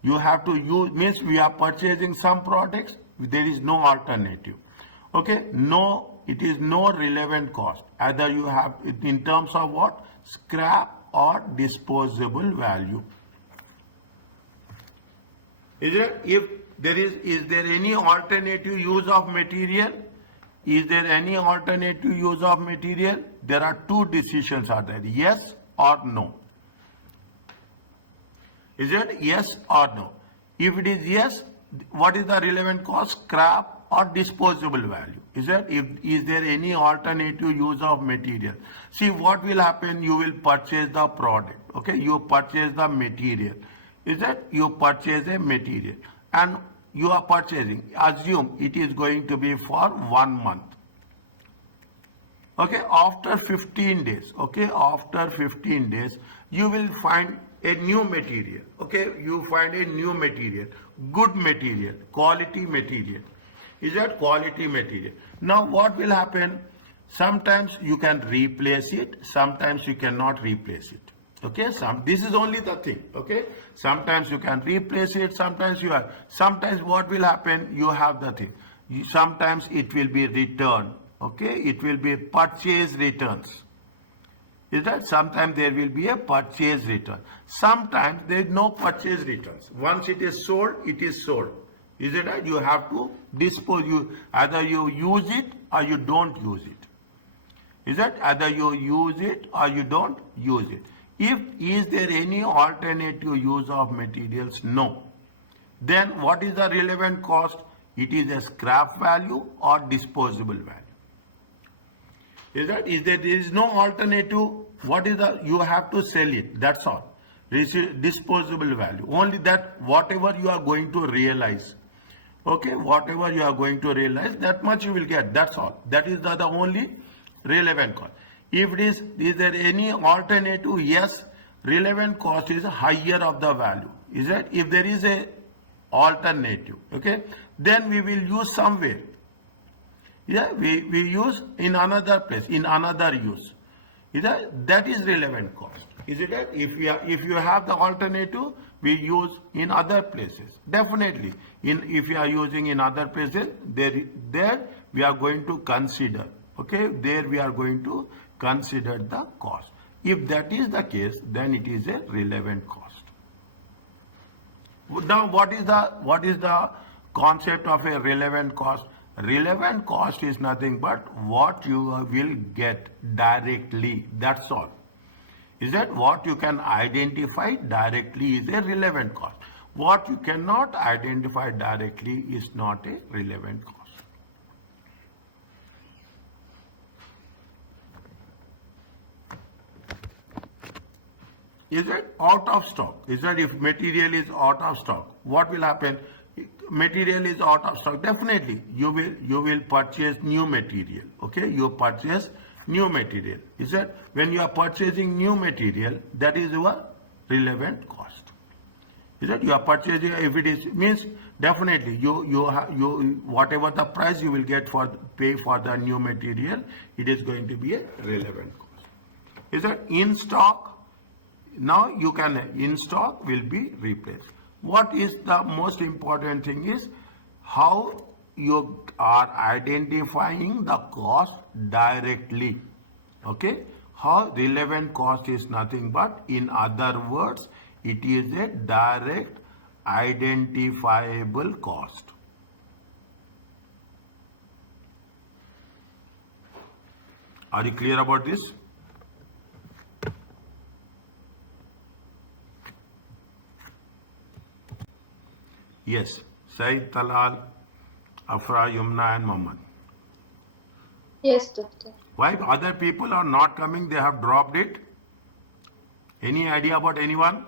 You have to use, means we are purchasing some products, there is no alternative. Okay, no, it is no relevant cost. Either you have, in terms of what? Scrap or disposable value. Is there any alternative use of material? Is there any alternative use of material? There are two decisions are there, yes or no. Is it yes or no? If it is yes, what is the relevant cost? Scrap or disposable value? Is there any alternative use of material? See what will happen, you will purchase the product, okay? You purchase the material. You purchase a material and you are purchasing, assume it is going to be for 1 month. Okay, after 15 days, you will find a new material, okay? You find a new material, good material, quality material. Is that quality material? Now what will happen? Sometimes you can replace it, sometimes you cannot replace it. Okay, this is only the thing, okay? Sometimes you can replace it, sometimes what will happen, you have the thing. Sometimes it will be returned, okay? It will be purchase returns. Is that? Sometimes there will be a purchase return. Sometimes there is no purchase returns. Once it is sold, it is sold. Is it right? You have to dispose. Either you use it or you don't use it. Is that? Either you use it or you don't use it. Is there any alternative use of materials? No. Then what is the relevant cost? It is a scrap value or disposable value. There is no alternative. What is you have to sell it, that's all. Disposable value, only that whatever you are going to realize, okay, whatever you are going to realize, that much you will get, that's all. That is the only relevant cost. If it is there any alternative? Yes, relevant cost is higher of the value. Is that? If there is a alternative, okay, then we will use somewhere. Yeah, we use in another place, in another use. That is relevant cost. Is it? If you have the alternative, we use in other places. Definitely, if you are using in other places, there we are going to consider. Okay, there we are going to consider the cost. If that is the case, then it is a relevant cost. Now, what is the concept of a relevant cost? Relevant cost is nothing but what you will get directly, that's all. Is that what you can identify directly is a relevant cost. What you cannot identify directly is not a relevant cost. Is it out of stock? Is that if material is out of stock, what will happen? Material is out of stock. Definitely, you will purchase new material. Okay, you purchase new material. Is that when you are purchasing new material, that is your relevant cost. Is that you are purchasing? If it is means definitely you whatever the price you will get pay for the new material, it is going to be a relevant cost. Is that in stock? Now you can in stock will be replaced. What is the most important thing is how you are identifying the cost directly. Okay, how relevant cost is nothing but, in other words, it is a direct identifiable cost. Are you clear about this? Yes, Said, Talal, Afra, Yumna and Mohammed. Yes, doctor. Why other people are not coming? They have dropped it. Any idea about anyone?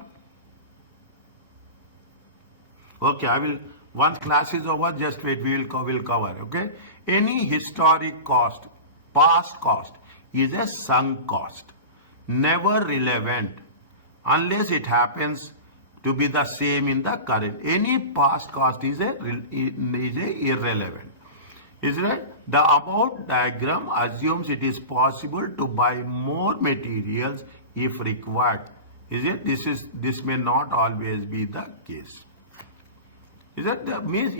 Okay, I will, once class is over, just wait, we will cover, okay? Any historic cost, past cost, is a sunk cost. Never relevant unless it happens to be the same in the current. Any past cost is irrelevant. Is right? The above diagram assumes it is possible to buy more materials if required. Is it? This may not always be the case. Is that? That means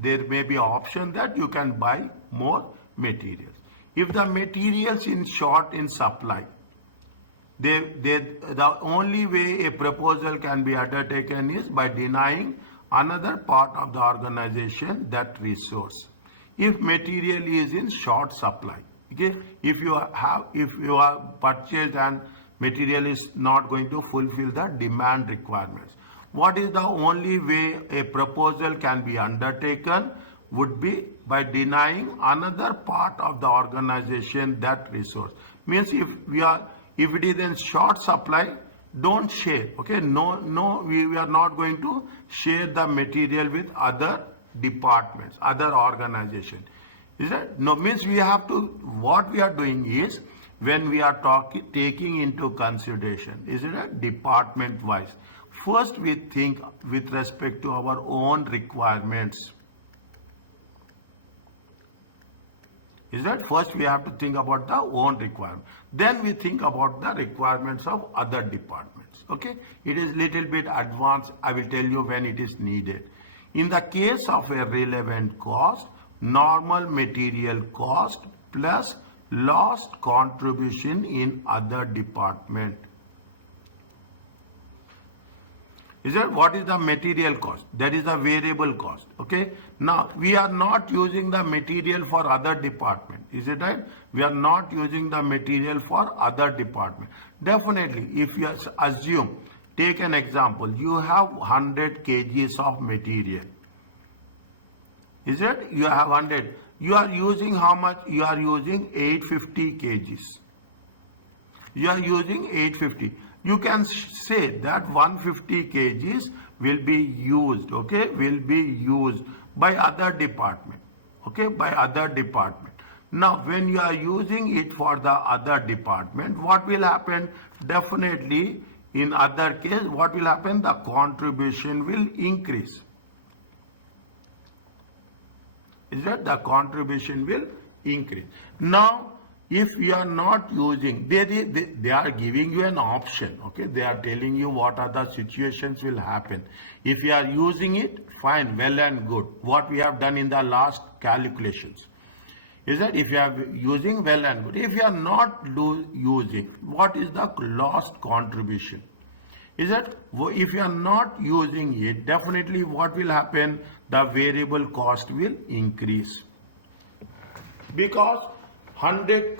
there may be an option that you can buy more materials. If the materials in short in supply, the only way a proposal can be undertaken is by denying another part of the organization that resource. If material is in short supply, okay, if you have purchased and material is not going to fulfill the demand requirements, what is the only way a proposal can be undertaken would be by denying another part of the organization that resource. Means if it is in short supply, don't share. Okay, we are not going to share the material with other departments, other organizations. Is that no? Means we have to. What we are doing is, when we are taking into consideration, is it a department wise? First, we think with respect to our own requirements. Is that first we have to think about the own requirement. Then we think about the requirements of other departments. Okay, it is little bit advanced. I will tell you when it is needed. In the case of a relevant cost, normal material cost plus lost contribution in other department. Is that what is the material cost? That is the variable cost. Okay. Now we are not using the material for other department. Is it right? We are not using the material for other department. Definitely, if you assume, take an example, you have 100 kgs of material. Is it? You have 100. You are using how much? You are using 850 kgs. You are using 850. You can say that 150 kgs will be used, okay, will be used by other department, okay, by other department. Now, when you are using it for the other department, what will happen? Definitely, in other case, what will happen? The contribution will increase. Is that the contribution will increase? Now, if you are not using, they are giving you an option, okay? They are telling you what are the situations will happen. If you are using it, fine, well and good. What we have done in the last calculations is that if you are using, well and good. If you are not using, what is the lost contribution? Is that if you are not using it, definitely what will happen? The variable cost will increase. Because 1000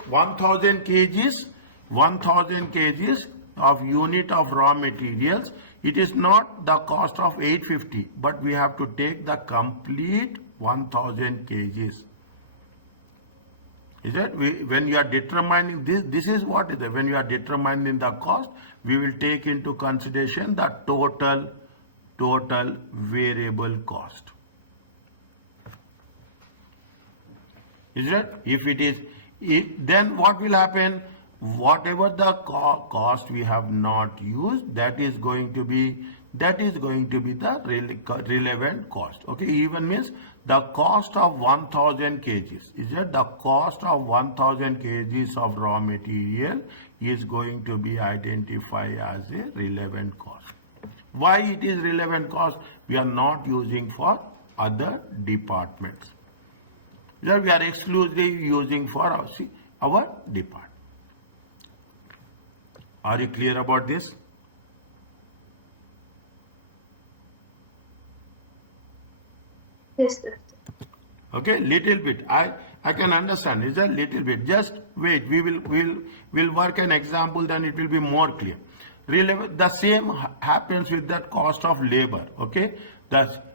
kgs of unit of raw materials, it is not the cost of 850, but we have to take the complete 1000 kgs. Is that when you are determining this is what is it? When you are determining the cost, we will take into consideration the total variable cost. Is that if it is then what will happen? Whatever the cost we have not used, that is going to be the relevant cost. Okay, even means the cost of 1000 kgs. Is that the cost of 1000 kgs of raw material is going to be identified as a relevant cost. Why it is relevant cost? We are not using for other departments. That we are exclusively using for our department. Are you clear about this? Yes, doctor. Okay, little bit. I can understand. It's a little bit. Just wait. We'll work an example. Then it will be more clear. The same happens with that cost of labor. Okay,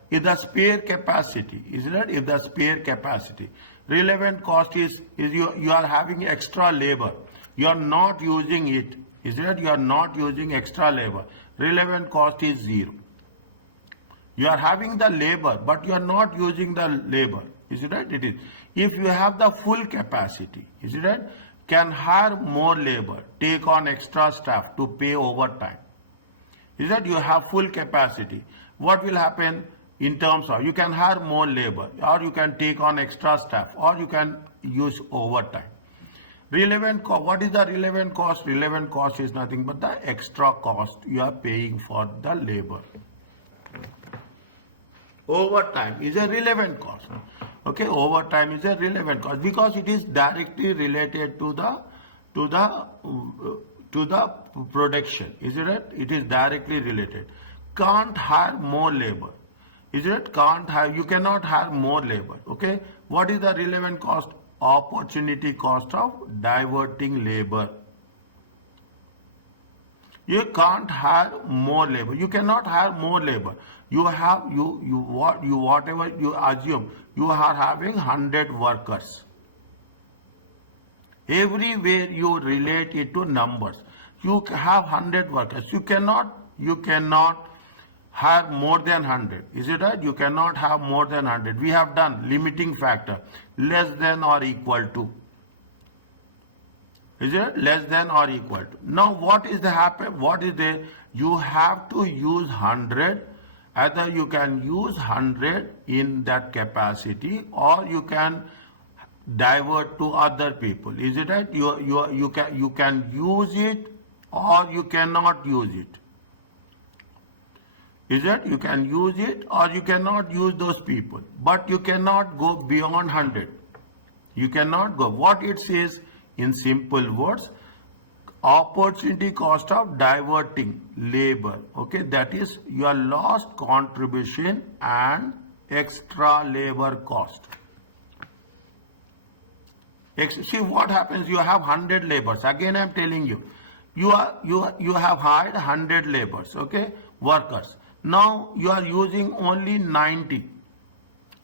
if the spare capacity is that if the spare capacity relevant cost is you are having extra labor, you are not using it. Is that you are not using extra labor? Relevant cost is 0. You are having the labor, but you are not using the labor. Is it right? It is. If you have the full capacity, is it right? Can hire more labor, take on extra staff to pay overtime. Is that you have full capacity? What will happen in terms of you can hire more labor, or you can take on extra staff, or you can use overtime. Relevant cost. What is the relevant cost? Relevant cost is nothing but the extra cost you are paying for the labor. Overtime is a relevant cost. Okay, overtime is a relevant cost because it is directly related to to the production. Is it right? It is directly related. Can't hire more labor. Is it? Can't hire. You cannot hire more labor. Okay. What is the relevant cost? Opportunity cost of diverting labor. You can't hire more labor. You cannot hire more labor. You have whatever you assume, you are having 100 workers. Everywhere you relate it to numbers. You have 100 workers. You cannot hire more than 100. Is it right? You cannot have more than 100. We have done limiting factor less than or equal to. Is it less than or equal to? Now what is the happen? What is the? You have to use 100. Either you can use 100 in that capacity, or you can divert to other people. Is it right? You can use it, or you cannot use it. Is it? You can use it, or you cannot use those people. But you cannot go beyond 100. You cannot go. What it says in simple words, opportunity cost of diverting labor. Okay, that is your lost contribution and extra labor cost. See what happens, you have 100 laborers. Again I am telling you, you have hired 100 laborers, okay, workers. Now you are using only 90.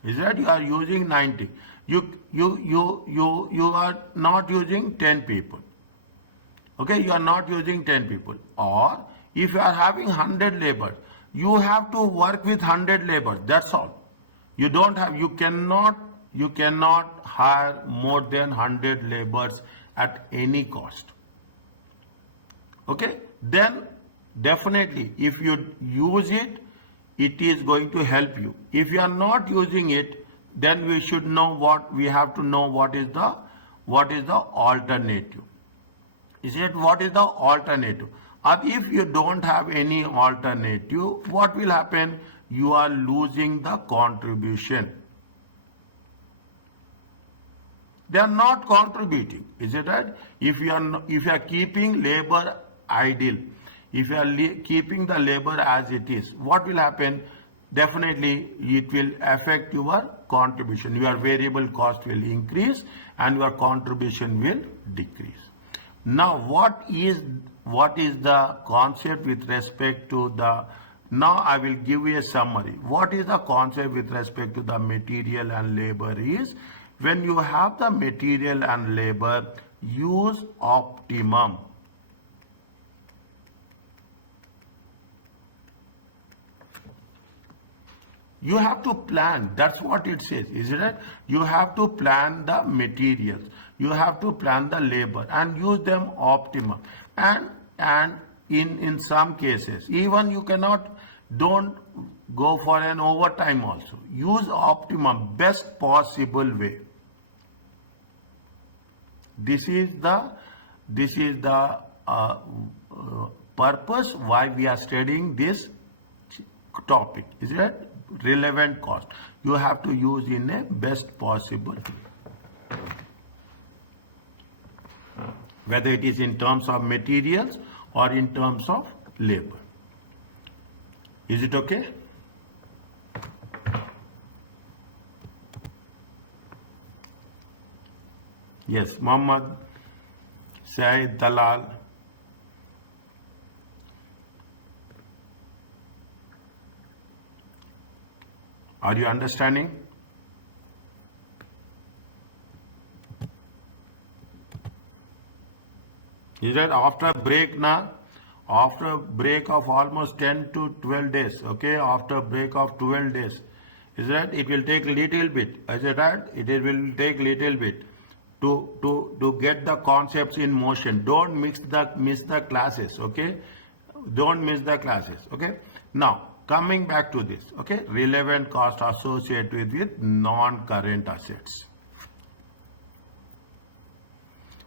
Is that you are using 90? You are not using 10 people. Okay, you are not using 10 people. Or if you are having 100 laborers, you have to work with 100 laborers. That's all. You cannot hire more than 100 laborers at any cost. Okay, then definitely if you use it, it is going to help you. If you are not using it, then we should know we have to know what is the alternative. Is it what is the alternative? Or if you don't have any alternative, what will happen? You are losing the contribution. They are not contributing. Is it right? If you are keeping labor idle, if you are keeping the labor as it is, what will happen? Definitely it will affect your contribution. Your variable cost will increase and your contribution will decrease. Now what is the concept with respect to the, now I will give you a summary. What is the concept with respect to the material and labor is, when you have the material and labor, use optimum. You have to plan. That's what it says. Is it right? You have to plan the materials. You have to plan the labor and use them optimum. And in some cases, even you don't go for an overtime also. Use optimum, best possible way. This is the purpose why we are studying this topic. Is it relevant cost? You have to use in a best possible way. Whether it is in terms of materials or in terms of labor. Is it okay? Yes, Muhammad Said Dalal. Are you understanding? Is that after a break now? After a break of almost 10 to 12 days, okay? After a break of 12 days, is that it will take little bit? Is it right? It will take little bit to get the concepts in motion. Don't miss the classes, okay? Don't miss the classes, okay? Now, coming back to this, okay? Relevant cost associated with non-current assets.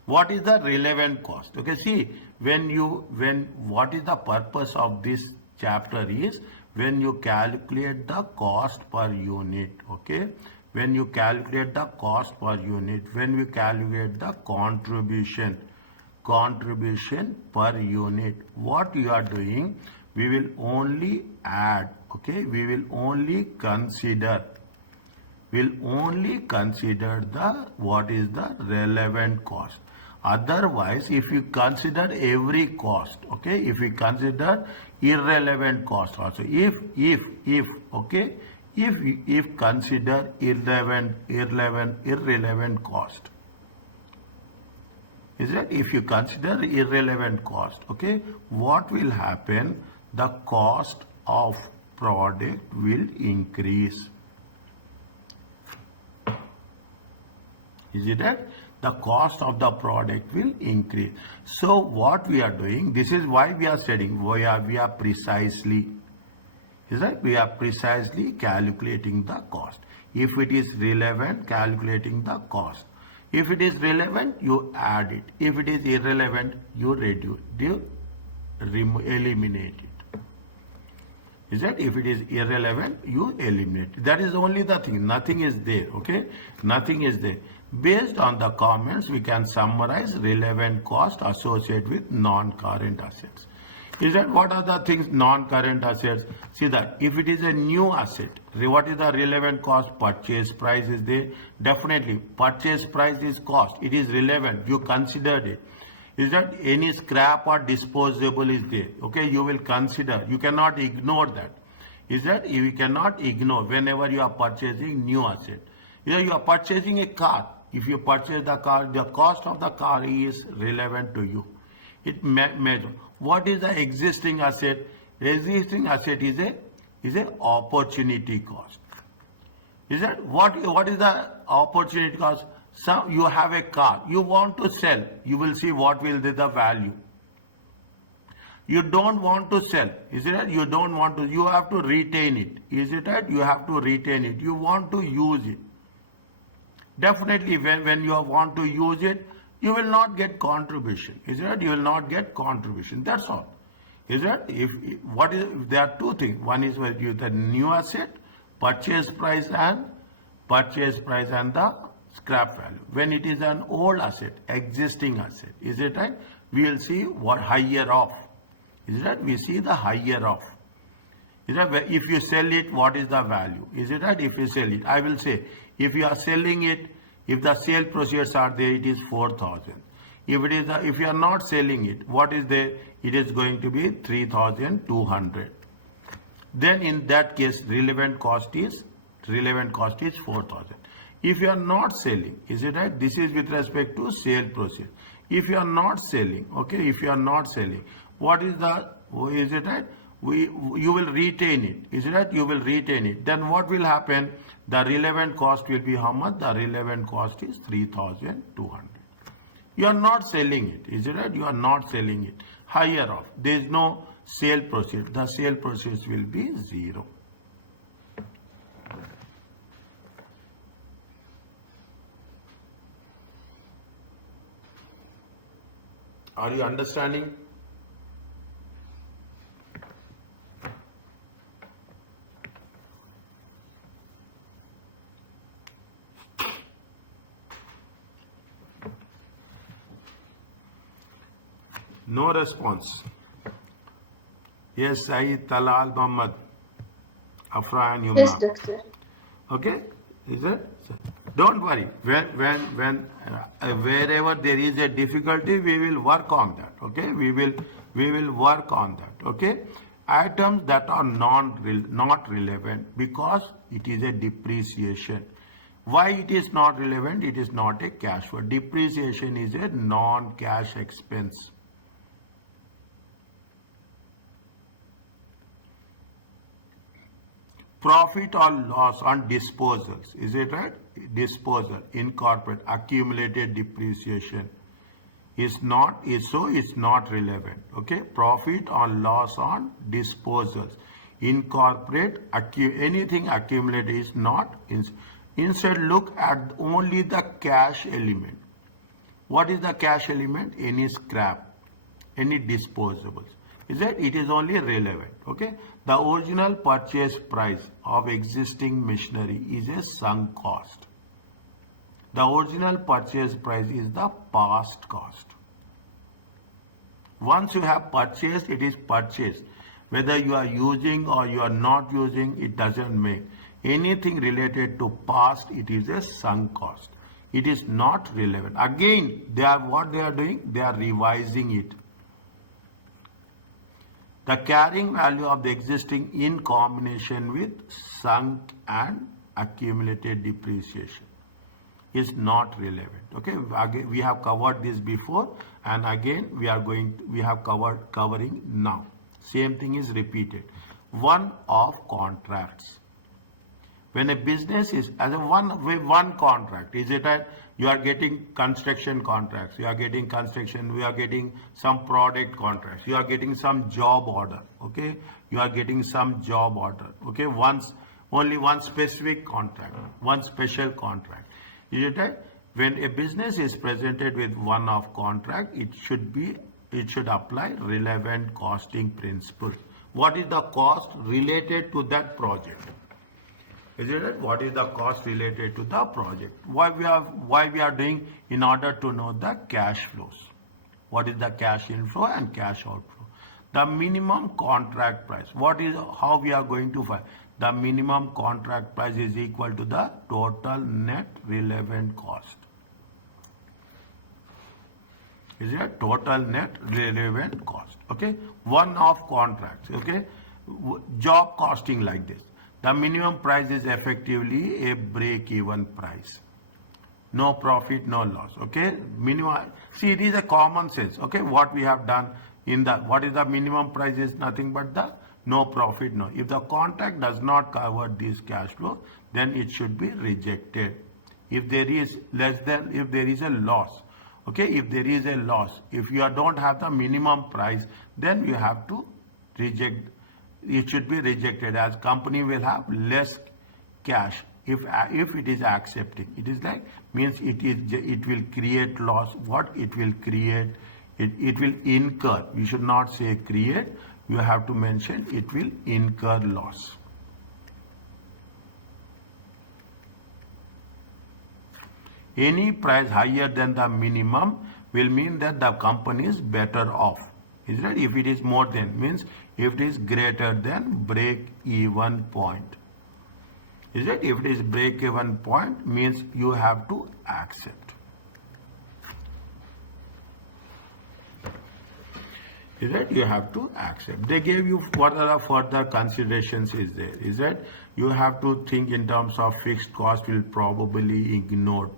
What is the relevant cost? Okay, see, what is the purpose of this chapter is, when you calculate the cost per unit, okay? When you calculate the cost per unit, when we calculate the contribution contribution per unit. What you are doing, we will only add, okay, we will only consider the what is the relevant cost. Otherwise, if you consider every cost, okay, if we consider irrelevant cost also, if okay, if consider irrelevant cost, is that if you consider irrelevant cost, okay, what will happen? The cost of product will increase. Is it right? The cost of the product will increase. So what we are doing, this is why we are studying, we are precisely, is that we are precisely calculating the cost. If it is relevant, calculating the cost. If it is relevant, you add it. If it is irrelevant, you reduce, eliminate it. Is that if it is irrelevant, you eliminate. That is only the thing. Nothing is there. Okay, nothing is there. Based on the comments, we can summarize relevant cost associated with non-current assets. Is that what are the things non-current assets? See that if it is a new asset, what is the relevant cost? Purchase price is there. Definitely, purchase price is cost. It is relevant. You considered it. Is that any scrap or disposable is there? Okay, you will consider. You cannot ignore that. Is that you cannot ignore whenever you are purchasing new asset. Either you are purchasing a car. If you purchase the car, the cost of the car is relevant to you. It measure. What is the existing asset? Existing asset is a opportunity cost. Is that what is the opportunity cost? So you have a car, you want to sell, you will see what will be the value. You don't want to sell, is it right? You don't want to, you have to retain it, is it right? You have to retain it, you want to use it. Definitely when you want to use it, you will not get contribution, is it right? You will not get contribution, that's all. Is that if there are two things. One is where you the new asset, purchase price and the scrap value. When it is an old asset, existing asset, is it right? We will see what higher off. Is it right? We see the higher off. Is that if you sell it, what is the value? Is it right? If you sell it, I will say if you are selling it, if the sale proceeds are there, it is 4,000. If you are not selling it, what is there? It is going to be 3,200. Then in that case, relevant cost is 4,000. If you are not selling, is it right? This is with respect to sale process. If you are not selling, okay, if you are not selling, what is is it right? You will retain it, is it right? You will retain it. Then what will happen? The relevant cost will be how much? The relevant cost is 3,200. You are not selling it, is it right? You are not selling it. Higher off, there is no sale process. The sale process will be 0. Are you understanding? No response. Yes, Saeed, Talal, Muhammad, Afra and Yumna. Yes, doctor. Okay, is it? Don't worry. When wherever there is a difficulty, we will work on that. Okay, we will work on that. Okay, items that are not relevant because it is a depreciation. Why it is not relevant? It is not a cash flow. Depreciation is a non-cash expense. Profit or loss on disposals, is it right? Disposal, incorporate, accumulated depreciation is not relevant. Okay, profit or loss on disposals, incorporate, anything accumulated is not. Instead, look at only the cash element. What is the cash element? Any scrap, any disposables. Is that it is only relevant. Okay, the original purchase price of existing machinery is a sunk cost. The original purchase price is the past cost. Once you have purchased, it is purchased. Whether you are using or you are not using, it doesn't make. Anything related to past, it is a sunk cost. It is not relevant. Again, what they are doing? They are revising it. The carrying value of the existing in combination with sunk and accumulated depreciation is not relevant. Okay, again, we have covered this before, and again we have covering now. Same thing is repeated. One-off contracts. When a business is as a one contract, is it that you are getting construction contracts, you are getting construction, we are getting some product contracts, you are getting some job order, okay? You are getting some job order, okay? Only one specific contract, one special contract. Is it that when a business is presented with one-off contract, it should apply relevant costing principle. What is the cost related to that project? Is it right? What is the cost related to the project? Why we are doing in order to know the cash flows. What is the cash inflow and cash outflow? The minimum contract price. How we are going to find? The minimum contract price is equal to the total net relevant cost. Is it total net relevant cost? Okay. One-off contracts. Okay. Job costing like this. The minimum price is effectively a break-even price. No profit, no loss. Okay. Minimum. See, it is a common sense. Okay. What we have done what is the minimum price is nothing but the no profit, no. If the contract does not cover this cash flow, then it should be rejected. If there is if there is a loss, okay, if there is a loss, if you don't have the minimum price, then you have to reject. It should be rejected, as company will have less cash if it is accepting. It is like means it will create loss. What it will create? It will incur. You should not say create. You have to mention it will incur loss. Any price higher than the minimum will mean that the company is better off. Is right? If it is more than, means if it is greater than break even point. Is it? If it is break even point, means you have to accept. Is that you have to accept. They gave you what are the further considerations is there. Is that you have to think in terms of fixed cost will probably ignored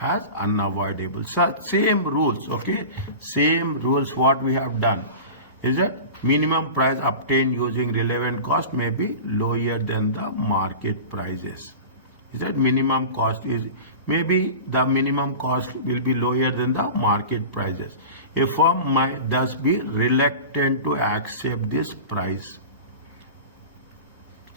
as unavoidable. So same rules, okay? Same rules what we have done. Is that minimum price obtained using relevant cost may be lower than the market prices. Is that minimum cost is maybe the minimum cost will be lower than the market prices. A firm might thus be reluctant to accept this price.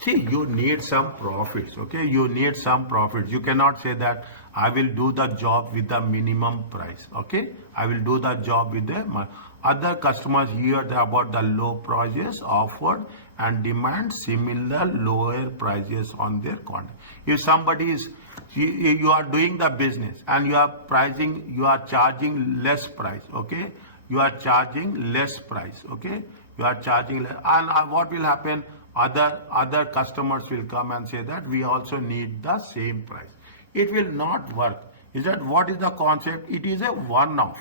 See, you need some profits, okay? You need some profits. You cannot say that I will do the job with the minimum price, okay? I will do the job with the other customers hear about the low prices offered and demand similar lower prices on their contract. If somebody is, you are doing the business and you are pricing, you are charging less price, okay? You are charging less price, okay? You are charging less, and what will happen? Other customers will come and say that we also need the same price. It will not work. Is that what is the concept? It is a one-off.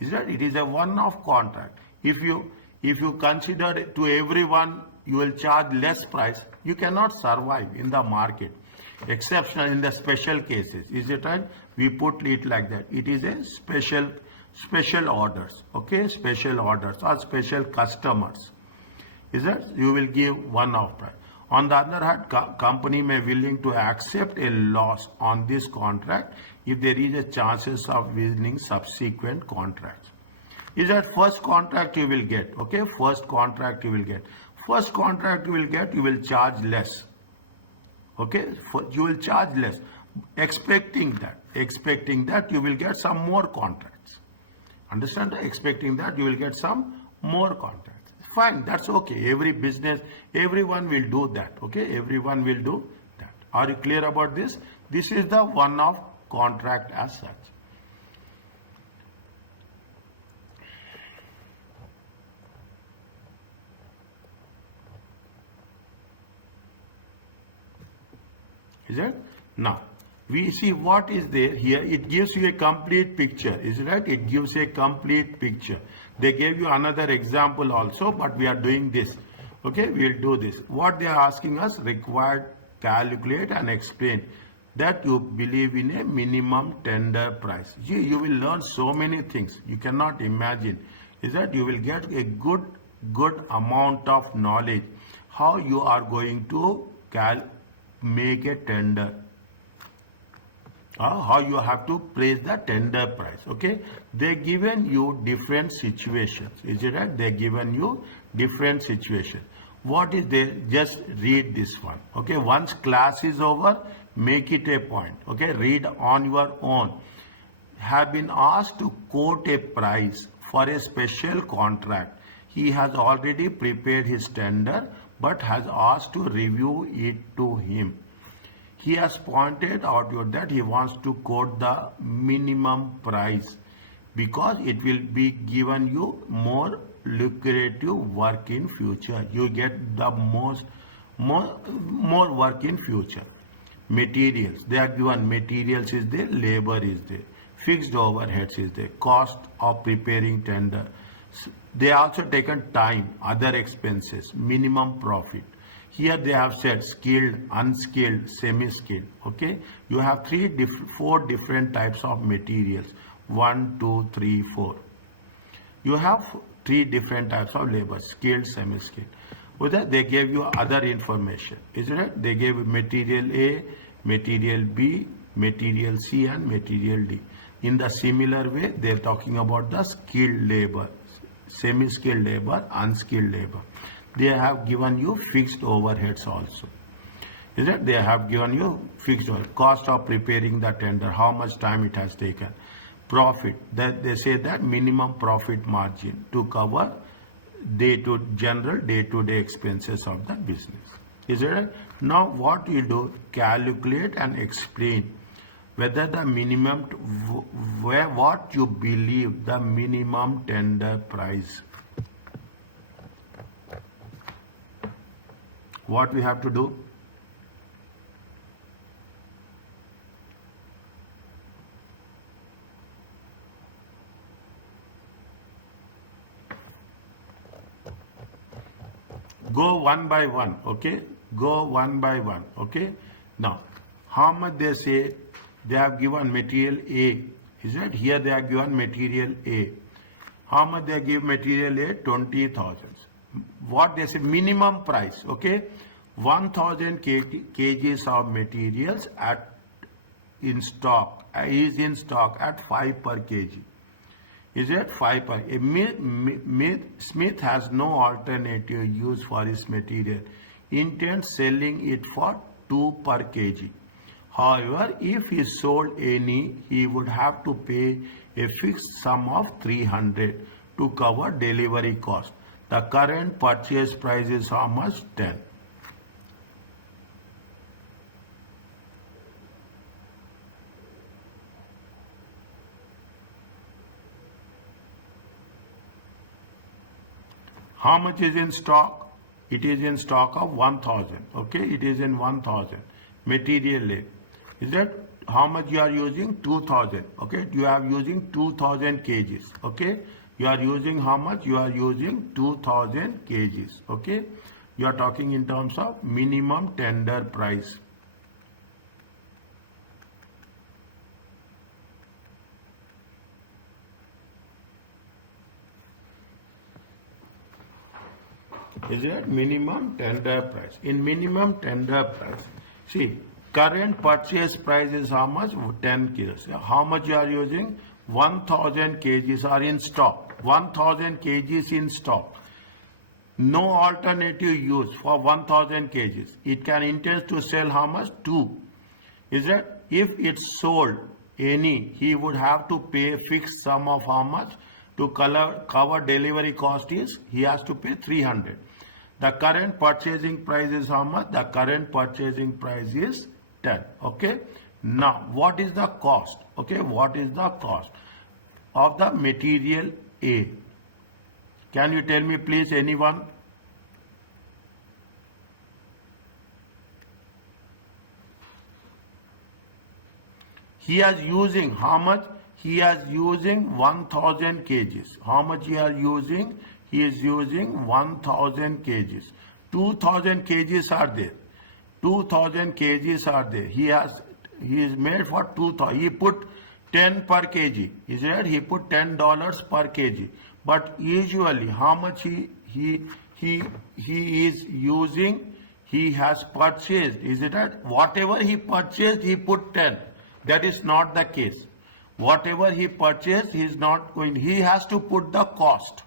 Is that it is a one-off contract. If you consider to everyone you will charge less price, you cannot survive in the market. Exceptional in the special cases. Is it right? We put it like that. It is a special orders. Okay, special orders or special customers. Is that you will give one-off price. On the other hand, company may willing to accept a loss on this contract if there is a chances of winning subsequent contracts. Is that first contract you will get, okay? First contract you will get. First contract you will get, you will charge less. Okay? You will charge less. Expecting that you will get some more contracts. Understand? Expecting that you will get some more contracts. Fine, that's okay. Every business, everyone will do that. Okay, everyone will do that. Are you clear about this? This is the one-off contract as such. Is it? Now, we see what is there here. It gives you a complete picture. Is it right? It gives a complete picture. They gave you another example also, but we are doing this. Okay, we'll do this. What they are asking us, required, calculate and explain that you believe in a minimum tender price. You will learn so many things. You cannot imagine. Is that you will get a good amount of knowledge how you are going to make a tender. How you have to place the tender price. Okay, they given you different situations. Is it right? They given you different situations. What is there? Just read this one. Okay, once class is over, make it a point. Okay, read on your own. Have been asked to quote a price for a special contract. He has already prepared his tender but has asked to review it to him. He has pointed out that he wants to quote the minimum price because it will be given you more lucrative work in future. You get the more work in future. Materials, they are given materials is there, labor is there, fixed overheads is there, cost of preparing tender. They also taken time, other expenses, minimum profit. Here they have said skilled, unskilled, semi-skilled. Okay, you have four different types of materials. 1, 2, 3, 4. You have 3 different types of labor: skilled, semi-skilled. With that, they gave you other information. Isn't it? They gave material A, material B, material C, and material D. In the similar way, they are talking about the skilled labor, semi-skilled labor, unskilled labor. They have given you fixed overheads also. Is it? They have given you fixed overhead. Cost of preparing the tender, how much time it has taken. Profit, that they say that minimum profit margin to cover general day-to-day expenses of the business. Is it right? Now what you do, calculate and explain whether the minimum, what you believe the minimum tender price. What we have to do? Go one by one, okay? Go one by one, okay? Now, how much they say they have given material A? Is it? Here they have given material A. How much they give material A? 20,000. What they say? Minimum price, okay? 1,000 kgs of materials in stock is in stock at 5 per kg. Is it 5 per? Smith has no alternative use for his material. Intends selling it for 2 per kg. However, if he sold any, he would have to pay a fixed sum of 300 to cover delivery cost. The current purchase price is how much? 10. How much is in stock? It is in stock of 1,000. Okay, it is in 1,000. Material A. Is that how much you are using? 2,000. Okay, you are using 2,000 kgs. Okay, you are using how much? You are using 2,000 kgs. Okay, you are talking in terms of minimum tender price. Is it minimum tender price? In minimum tender price, see, current purchase price is how much? 10 kilos. How much you are using? 1,000 kgs are in stock. 1,000 kgs in stock. No alternative use for 1,000 kgs. It can intend to sell how much? 2. Is it? If it's sold any, he would have to pay a fixed sum of how much? To cover delivery cost is, he has to pay 300. The current purchasing price is how much? The current purchasing price is 10. Okay. Now, what is the cost? Okay, what is the cost of the material A? Can you tell me please, anyone? He is using how much? He is using 1000 kgs. How much he is using? He is using 1000 kgs. 2000 kgs are there. 2000 kgs are there. He is made for 2000. He put 10 per kg. Is it? He put $10 per kg. But usually how much he is using? He has purchased. Is it that? Whatever he purchased, he put 10. That is not the case. Whatever he purchased, he is not going. He has to put the cost.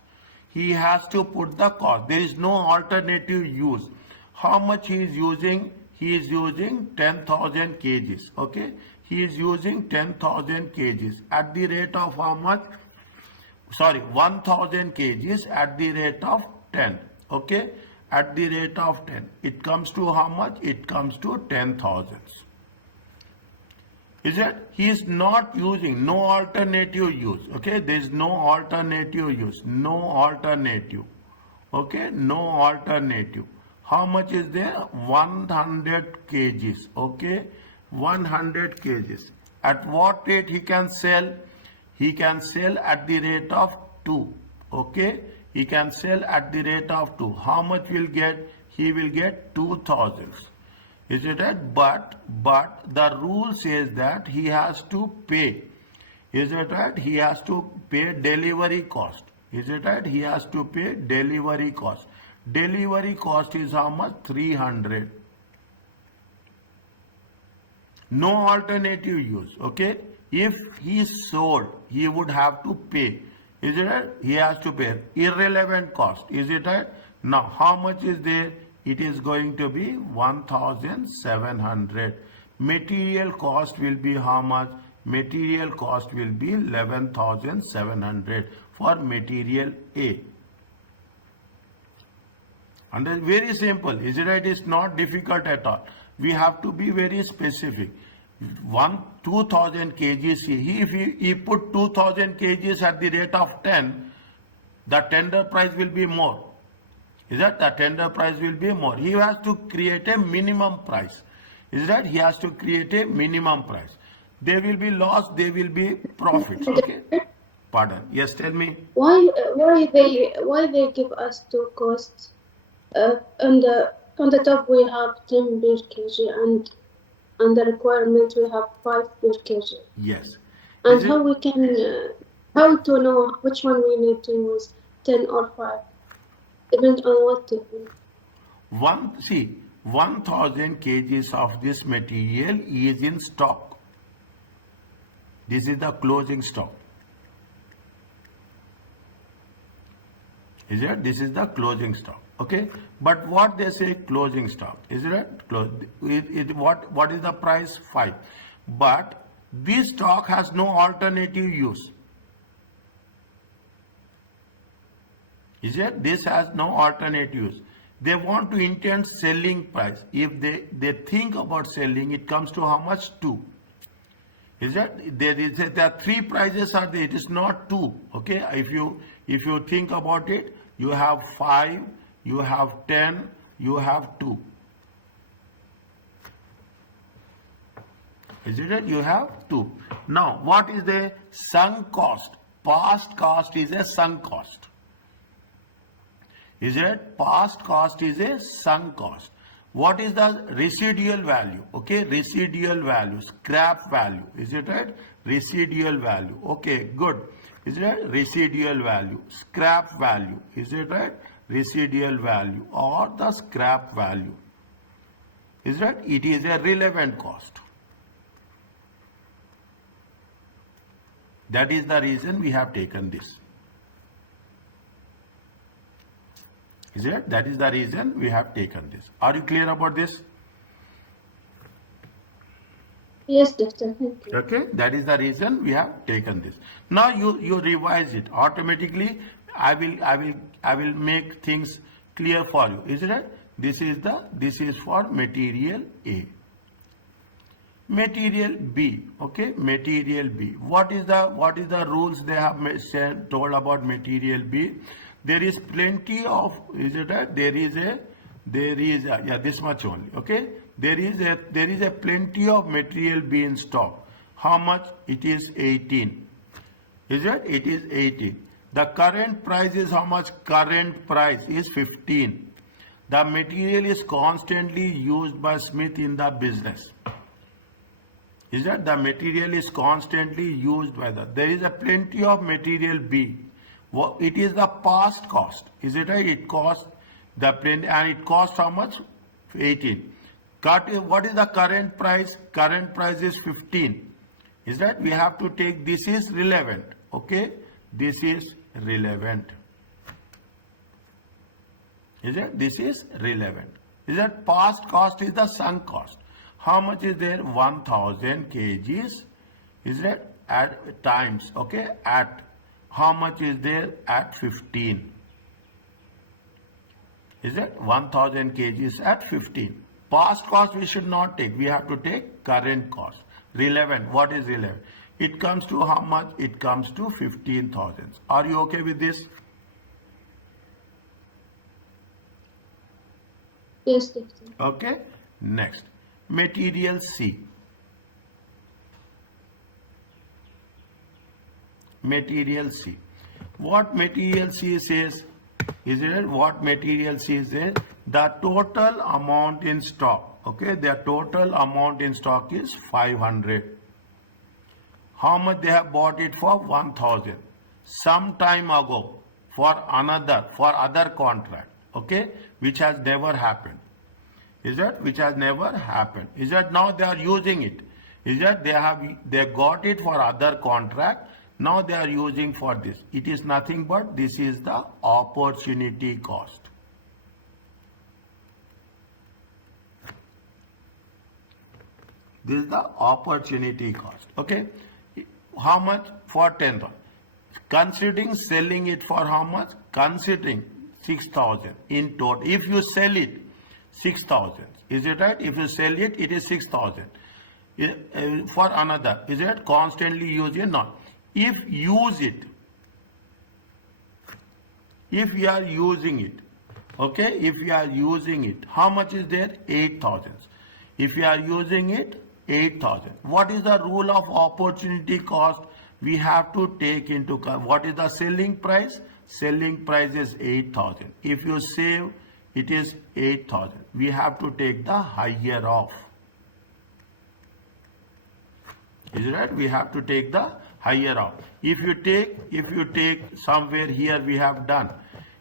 He has to put the cost. There is no alternative use. How much he is using? He is using 10,000 kgs. Okay. He is using 10,000 kgs at the rate of how much? Sorry, 1000 kgs at the rate of 10. Okay. At the rate of 10. It comes to how much? It comes to 10,000. Is it? He is not using, no alternative use. Okay, there is no alternative use. No alternative. Okay, no alternative. How much is there? 100 kgs. Okay, 100 kgs. At what rate he can sell? He can sell at the rate of 2. Okay, he can sell at the rate of 2. How much will get? He will get 2000. Is it right? But the rule says that he has to pay. Is it right? He has to pay delivery cost. Is it right? He has to pay delivery cost. Delivery cost is how much? 300. No alternative use. Okay. If he sold, he would have to pay. Is it right? He has to pay irrelevant cost. Is it right? Now, how much is there? It is going to be 1,700. Material cost will be how much? Material cost will be 11,700 for material A. And it's very simple. Is it right? It's not difficult at all. We have to be very specific. 2,000 kgs. If he put 2,000 kgs at the rate of 10, the tender price will be more. Is that the tender price will be more? He has to create a minimum price. Is that he has to create a minimum price? There will be loss, there will be profits. Okay. Pardon. Yes, tell me. Why they give us two costs? On the top we have 10 per kg and the requirement we have 5 per kg. Yes. And how we can how to know which one we need to use, 10 or 5? Depends on what technique. 1,000 kgs of this material is in stock. This is the closing stock. Is it? This is the closing stock. Okay. But what they say closing stock. Is it? What is the price? 5. But this stock has no alternative use. Is it? This has no alternate use. They want to intend selling price. If they think about selling, it comes to how much? 2. Is it? There are 3 prices are there. It is not 2. Okay. If you think about it, you have 5, you have 10, you have 2. Is it? You have 2. Now, what is the sunk cost? Past cost is a sunk cost. Is it? Past cost is a sunk cost. What is the residual value? Okay, residual value, scrap value. Is it right? Residual value. Okay, good. Is it right? Residual value, scrap value. Is it right? Residual value or the scrap value. Is that? It is a relevant cost. That is the reason we have taken this. Is it? That is the reason we have taken this. Are you clear about this? Yes, doctor. Thank you. Okay, that is the reason we have taken this. Now you revise it automatically. I will make things clear for you. Is it right? This is for material A. Material B. Okay, material B. What is the rules they have told about material B? There is plenty of, is it right? There is yeah, this much only. Okay, there is a plenty of material B in stock. How much? It is 18. Is it? It is 18. The current price is how much? Current price is 15. The material is constantly used by Smith in the business. Is that the material is constantly used by the, there is a plenty of material B. It is the past cost. Is it right? It costs the plenty, and it costs how much? 18. What is the current price? Current price is 15. Is that we have to take, this is relevant. Okay, this is relevant. Is it? This is relevant. Is that past cost is the sunk cost? How much is there? 1000 kgs. Is that at times? Okay, at how much is there? At 15. Is that 1000 kgs at 15? Past cost we should not take. We have to take current cost. Relevant. What is relevant? It comes to how much? It comes to 15,000. Are you okay with this? Yes, doctor. Okay. Next. Material C. Material C. What material C says? Is it what material C says? The total amount in stock. Okay, their total amount in stock is 500. How much they have bought it for? 1000. Some time ago for other contract. Okay, which has never happened. Is that which has never happened? Is that now they are using it? Is that they got it for other contract? Now they are using for this. It is nothing but this is the opportunity cost. This is the opportunity cost. Okay. How much? For 10,000. Considering selling it for how much? Considering 6,000 in total. If you sell it 6,000, is it right? If you sell it, it is 6,000. For another, is it constantly use it? Not. If use it, if we are using it, okay, if we are using it, how much is there? 8,000. If we are using it, 8,000. What is the rule of opportunity cost? We have to take into account what is the selling price? Selling price is 8,000. If you save, it is 8,000. We have to take the higher of. Is it right? We have to take the higher of. If you take somewhere here we have done.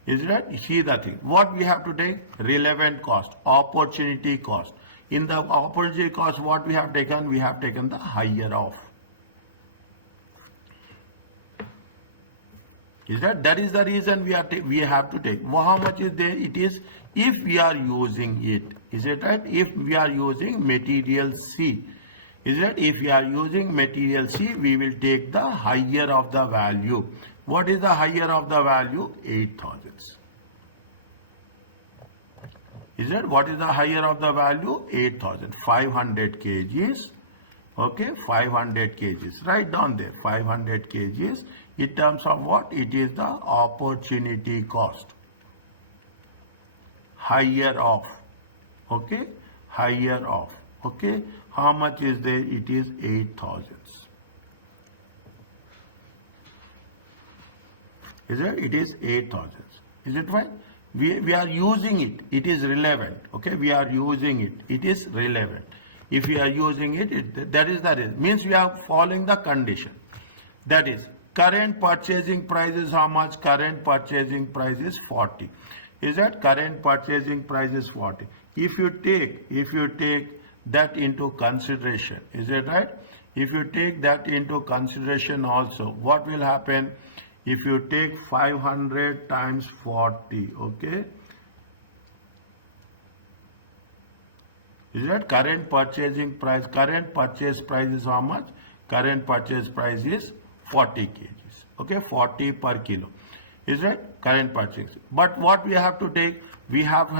Is it right? See the thing. What we have to take? Relevant cost, opportunity cost. In the opportunity cost, what we have taken? We have taken the higher of. Is that is the reason we have to take. Well, how much is there? It is if we are using it. Is it right? If we are using material C. Is it? If we are using material C, we will take the higher of the value. What is the higher of the value? 8,000. Is it? What is the higher of the value? 8,000. 500 kgs. Okay, 500 kgs. Write down there. 500 kgs. In terms of what? It is the opportunity cost. Higher of. Okay, higher of. Okay, how much is there? It is 8,000. Is it? It is 8,000. Is it right? We are using it. It is relevant. Okay, we are using it. It is relevant. If we are using it, that is the reason. Means we are following the condition. That is, current purchasing price is how much? Current purchasing price is 40. Is that current purchasing price is 40? If you take that into consideration, is it right? If you take that into consideration also, what will happen? If you take 500 times 40, okay? Is that current purchasing price? Current purchase price is how much? Current purchase price is 40 kgs. Okay, 40 per kilo. Is that current purchase? But what we have to take? We have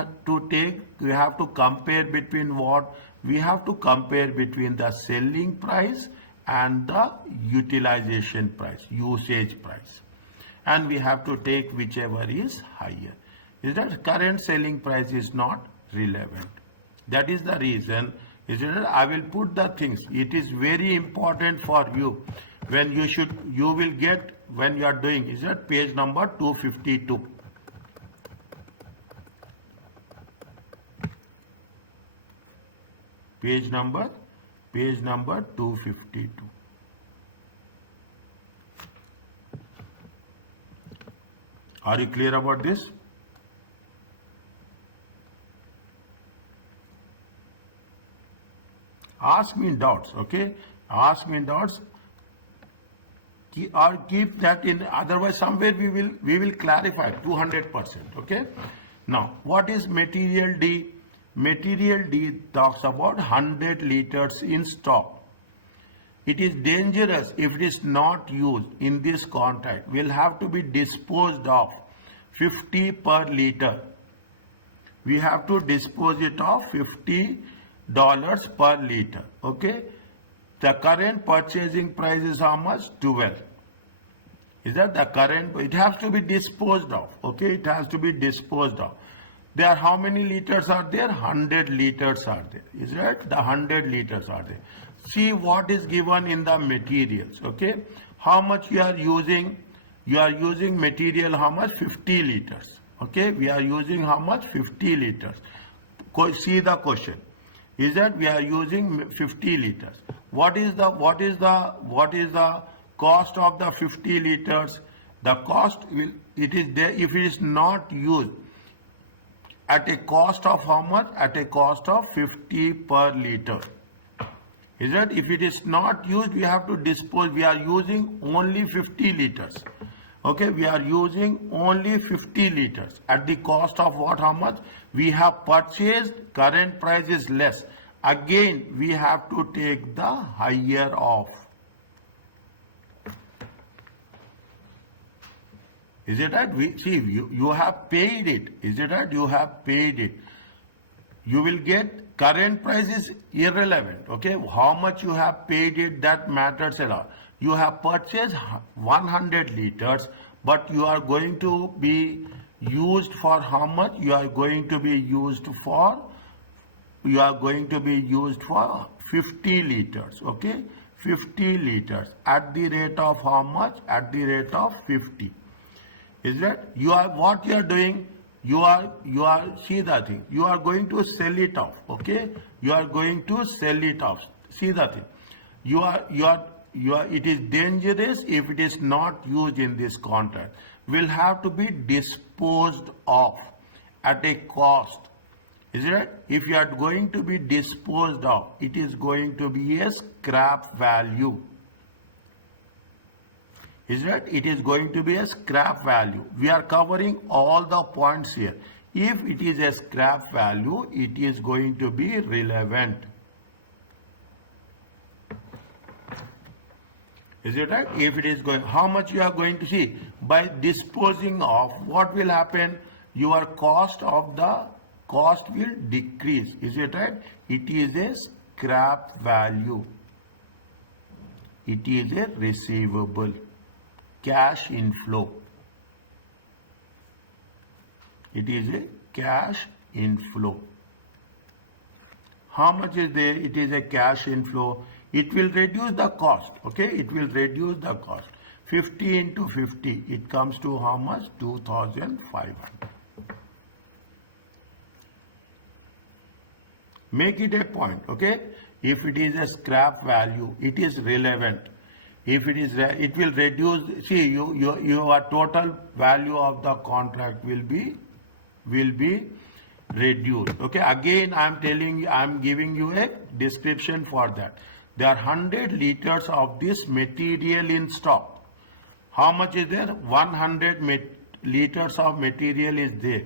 to compare between what? We have to compare between the selling price and the utilization price, usage price. And we have to take whichever is higher. Is that current selling price is not relevant. That is the reason Is it right? I will put the things. It is very important for you when you will get when you are doing. Is it page number 252? Page number 252. Are you clear about this? Ask me in doubts, okay? Ask me in doubts. Or keep that in, otherwise somewhere we will clarify 200%, okay? Now, what is material D? Material D talks about 100 liters in stock. It is dangerous if it is not used in this contract. Will have to be disposed of 50 per liter. We have to dispose it of $50 per liter. Okay. The current purchasing price is how much? 12. Is that the current? It has to be disposed of. Okay. It has to be disposed of. There are how many liters are there? 100 liters are there. Is that the 100 liters are there? See what is given in the materials. Okay. How much you are using? You are using material how much? 50 liters. Okay. We are using how much? 50 liters. See the question. Is that we are using 50 liters. What is the cost of the 50 liters? The cost will, it is there if it is not used at a cost of how much? At a cost of 50 per liter. Is that if it is not used, we have to dispose. We are using only 50 liters. Okay, we are using only 50 liters at the cost of what? How much? We have purchased, current price is less. Again, we have to take the higher of. Is it right? You have paid it. Is it right? You have paid it. You will get, current price is irrelevant. Okay, how much you have paid it, that matters a lot. You have purchased 100 liters, but you are going to be used for how much? You are going to be used for 50 liters. Okay, 50 liters at the rate of how much? At the rate of 50. Is that what you are doing? You are see the thing. You are going to sell it off. Okay, you are going to sell it off. See the thing. It is dangerous if it is not used in this contract. Will have to be disposed of at a cost. Is it right? If you are going to be disposed of, it is going to be a scrap value. Is it right? It is going to be a scrap value. We are covering all the points here. If it is a scrap value, it is going to be relevant. Is it right? If it is going, how much you are going to see? By disposing of, what will happen? Your cost will decrease. Is it right? It is a scrap value. It is a receivable. Cash inflow. It is a cash inflow. How much is there? It is a cash inflow. It will reduce the cost. Okay, it will reduce the cost. 50 into 50, it comes to how much? 2,500. Make it a point. Okay, if it is a scrap value, it is relevant. If it is, it will reduce. See, your total value of the contract will be reduced. Okay. Again, I am giving you a description for that. There are 100 liters of this material in stock. How much is there? 100 liters of material is there.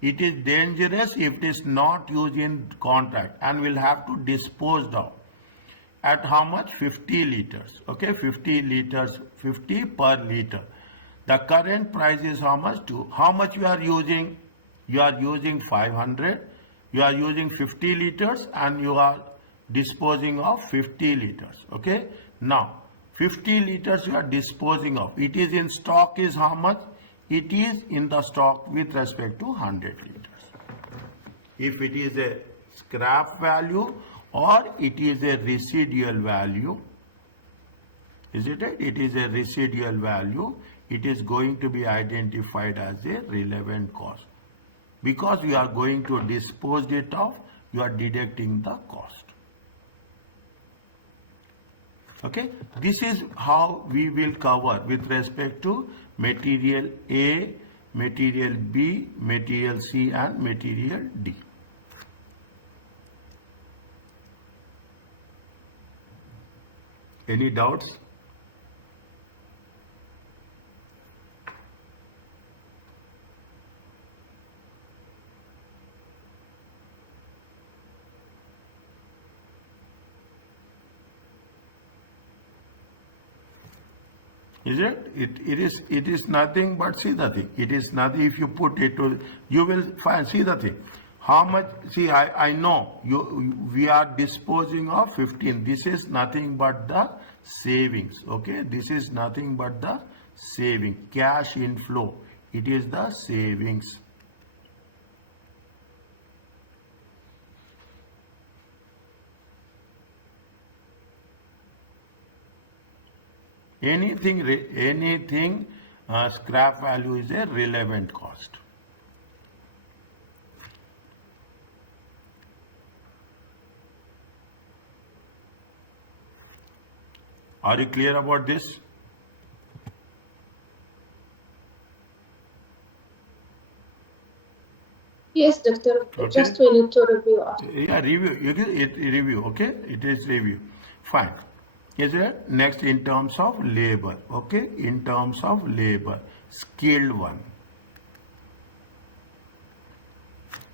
It is dangerous if it is not used in contract and will have to dispose of. At how much? 50 liters. Okay, 50 liters, 50 per liter. The current price is how much? How much you are using? You are using 500. You are using 50 liters and you are disposing of 50 liters. Okay. Now, 50 liters you are disposing of. It is in stock is how much? It is in the stock with respect to 100 liters. If it is a scrap value, or it is a residual value. Is it right? It is a residual value. It is going to be identified as a relevant cost. Because you are going to dispose it off, you are deducting the cost. Okay, this is how we will cover with respect to material A, material B, material C and material D. Any doubts? Is it? It is nothing but, see the thing. It is nothing. If you put it to, you will find, see the thing. How much, see, I know we are disposing of 15. This is nothing but the savings. Okay. This is nothing but the saving. Cash inflow. It is the savings. Anything scrap value is a relevant cost. Are you clear about this? Yes, doctor. Okay. Just we need to review after. Yeah, review. You can review. Okay, it is review. Fine. Is it next in terms of labor? Okay, in terms of labor, skilled one.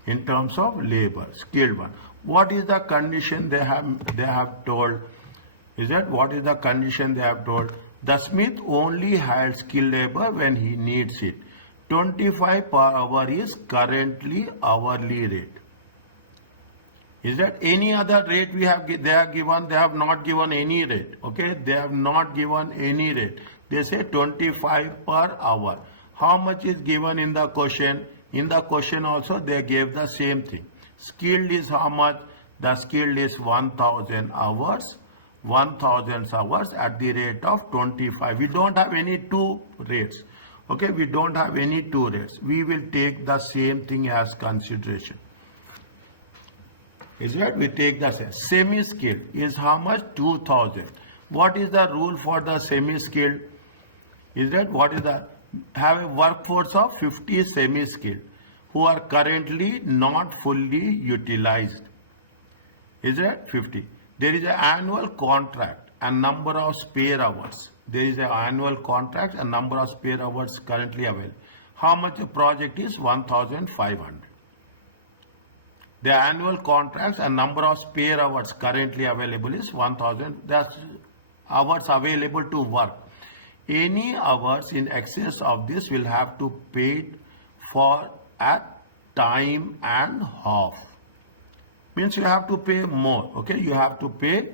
In terms of labor, skilled one. What is the condition they have told? Is that what is the condition they have told? The smith only hires skilled labor when he needs it. 25 per hour is currently hourly rate. Is that any other rate we have, they have given, they have not given any rate. Okay, they have not given any rate. They say 25 per hour. How much is given in the question? In the question also they gave the same thing. Skilled is how much? The skilled is 1000 hours. 1000 hours at the rate of 25. We don't have any two rates. Okay, we don't have any two rates. We will take the same thing as consideration. Is that we take the same. Semi-skilled is how much? 2000. What is the rule for the semi-skilled? Is that what is the, have a workforce of 50 semi-skilled who are currently not fully utilized. Is that 50? There is an annual contract and number of spare hours. There is an annual contract and number of spare hours currently available. How much the project is? 1500. The annual contracts and number of spare hours currently available is 1000. That's hours available to work. Any hours in excess of this will have to pay for at time and half. Means you have to pay more. Okay, you have to pay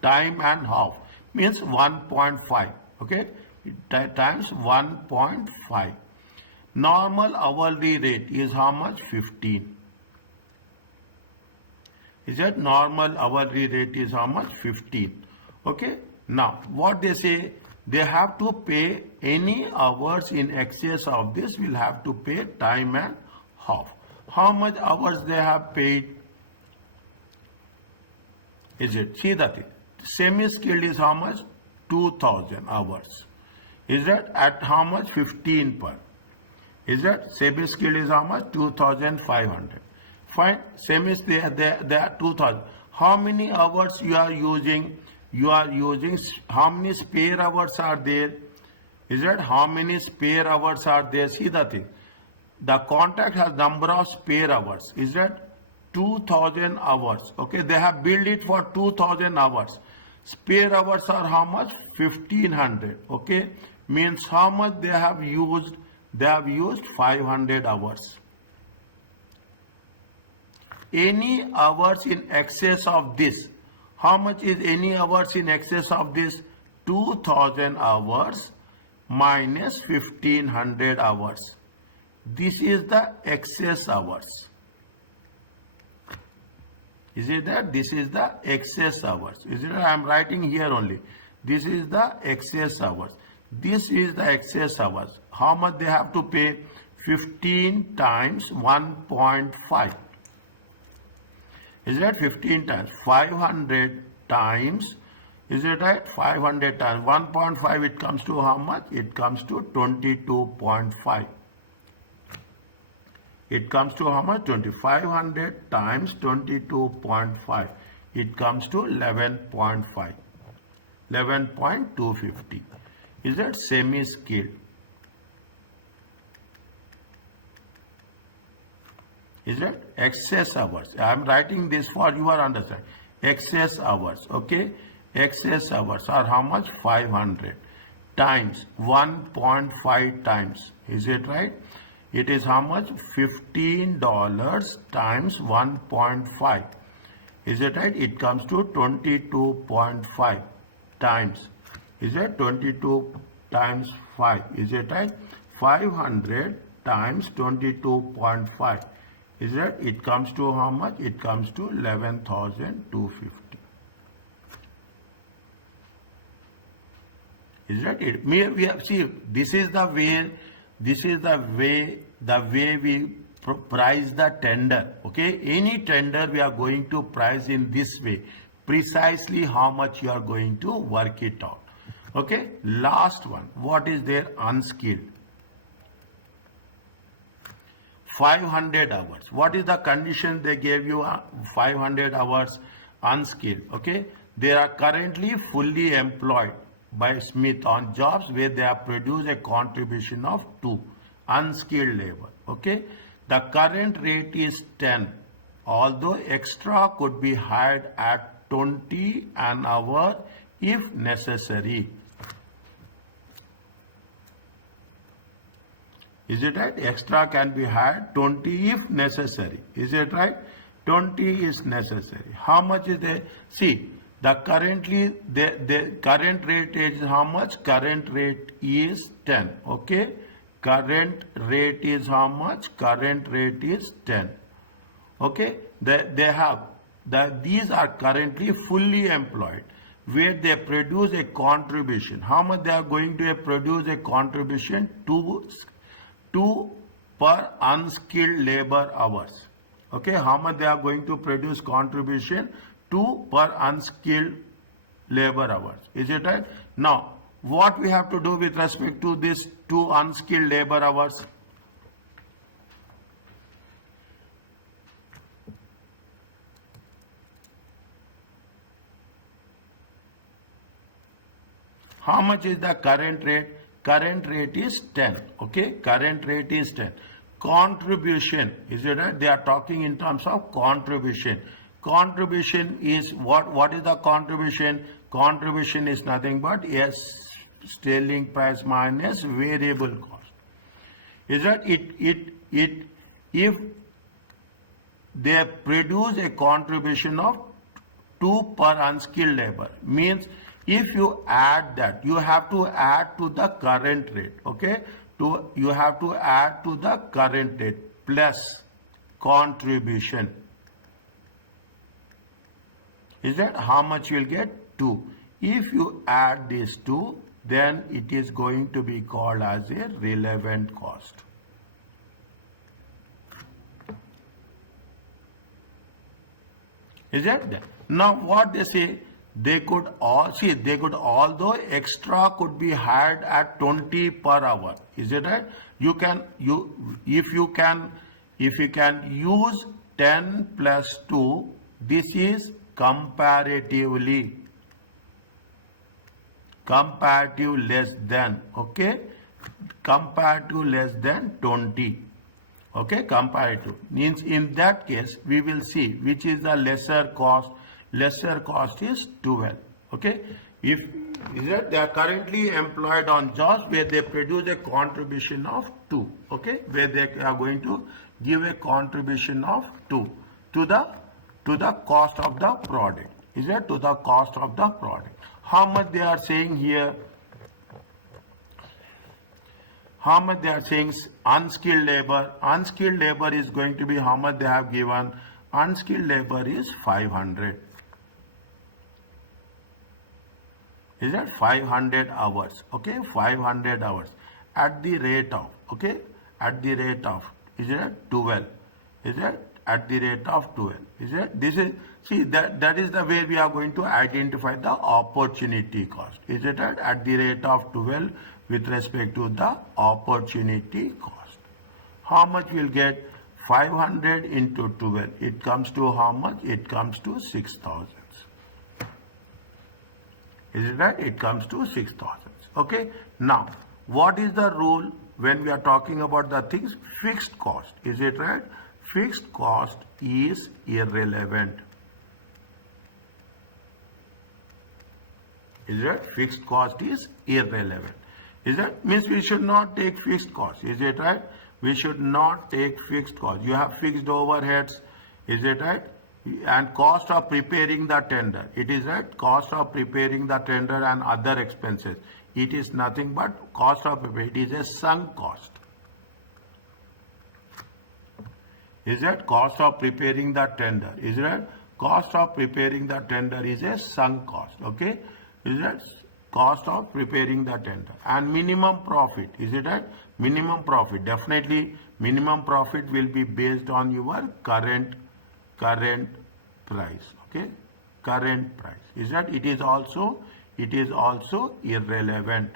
time and half. Means 1.5. Okay, times 1.5. Normal hourly rate is how much? 15. Is that normal hourly rate is how much? 15. Okay. Now, what they say, they have to pay any hours in excess of this will have to pay time and half. How much hours they have paid? Is it? See that thing. Semi-skilled is how much? 2000 hours. Is that at how much? 15 per. Is that semi-skilled is how much? 2500. Fine. Semi-skilled they are 2000. How many hours you are using? You are using, how many spare hours are there? Is that how many spare hours are there? See the thing. The contract has number of spare hours. Is that 2000 hours? Okay, they have billed it for 2000 hours. Spare hours are how much? 1500. Okay, means how much they have used? They have used 500 hours. Any hours in excess of this, how much is any hours in excess of this? 2000 hours minus 1500 hours. This is the excess hours. Is it that? This is the excess hours. Is it? I am writing here only. This is the excess hours. This is the excess hours. How much they have to pay? 15 times 1.5. Is that 15 times? 500 times. Is it right? 500 times 1.5. It comes to how much? It comes to 22.5. It comes to how much? 500 times 22.5. It comes to 11.5. 11.250. Is that semi-skilled? Is that excess hours? I am writing this for your understanding. Excess hours, okay? Excess hours are how much? 500 times 1.5 times. Is it right? It is how much? $15 times 1.5. Is it right? It comes to 22.5 times. Is it 22 times 5? Is it right? 500 times 22.5. Is that? It comes to how much? It comes to 11,250. Is that it? We have, see, this is the way we price the tender. Okay, any tender we are going to price in this way, precisely how much you are going to work it out. Okay, last one. What is there? Unskilled. 500 hours. What is the condition they gave you? 500 hours unskilled. Okay, they are currently fully employed by Smith on jobs where they have produced a contribution of 2. Unskilled labor. Okay, the current rate is 10, although extra could be hired at 20 an hour if necessary. Is it right? Extra can be hired 20 if necessary. Is it right? 20 is necessary. How much is there? See, the current rate is how much? Current rate is 10. Okay. Current rate is how much? Current rate is 10. Okay. These are currently fully employed, where they produce a contribution. How much they are going to produce a contribution? 2 per unskilled labor hours. Okay, how much they are going to produce contribution? 2 per unskilled labor hours. Is it right? Now, what we have to do with respect to this 2 unskilled labor hours? How much is the current rate? Current rate is 10. Okay, current rate is 10. Contribution, is it right? They are talking in terms of contribution. Contribution is what? What is the contribution? Contribution is nothing but selling price minus variable cost. Is that if they produce a contribution of 2 per unskilled labor, means if you add that, you have to add to the current rate. Okay, you have to add to the current rate plus contribution. Is that how much you will get? 2. If you add these 2, then it is going to be called as a relevant cost. Is that? Now what they say? They could although extra could be hired at 20 per hour. Is it right? If you can use 10 plus 2, this is comparative less than. Okay, comparative less than 20. Okay, comparative means in that case we will see which is the lesser cost. Lesser cost is 12. Okay, if they are currently employed on jobs where they produce a contribution of 2. Okay, where they are going to give a contribution of 2 to the cost of the product. Is that to the cost of the product? How much they are saying here? How much they are saying unskilled labor? Unskilled labor is going to be how much they have given. Unskilled labor is 500. Is that 500 hours? Okay, 500 hours at the rate of, okay, at the rate of, is it 12? Is it at the rate of 12? Is it? This is, see, that is the way we are going to identify the opportunity cost. Is it at the rate of 12 with respect to the opportunity cost? How much we'll get? 500 into 12. It comes to how much? It comes to 6,000. Is it right? It comes to 6,000. Okay. Now, what is the rule when we are talking about the things? Fixed cost. Is it right? Fixed cost is irrelevant. Is it? Fixed cost is irrelevant. Is that? Means we should not take fixed cost. Is it right? We should not take fixed cost. You have fixed overheads. Is it right? And cost of preparing the tender. It is right. Cost of preparing the tender and other expenses. It is nothing but cost of preparing. It is a sunk cost. Is that cost of preparing the tender? Is that cost of preparing the tender is a sunk cost? Okay. Is that cost of preparing the tender? And minimum profit. Is it right? Minimum profit. Definitely minimum profit will be based on your current price. Okay. Current price. Is that it is also irrelevant.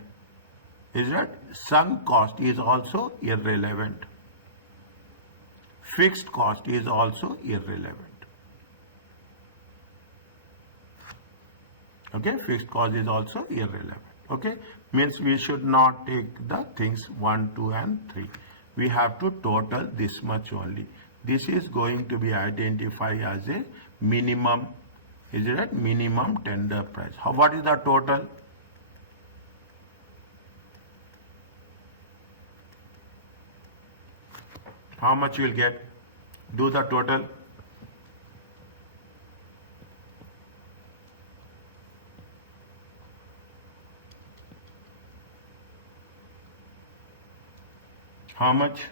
Is that sunk cost is also irrelevant. Fixed cost is also irrelevant. Okay, fixed cost is also irrelevant. Okay, means we should not take the things 1, 2 and 3. We have to total this much only. This is going to be identified as a minimum. Is it right? Minimum tender price. What is the total? How much you will get? Do the total. How much?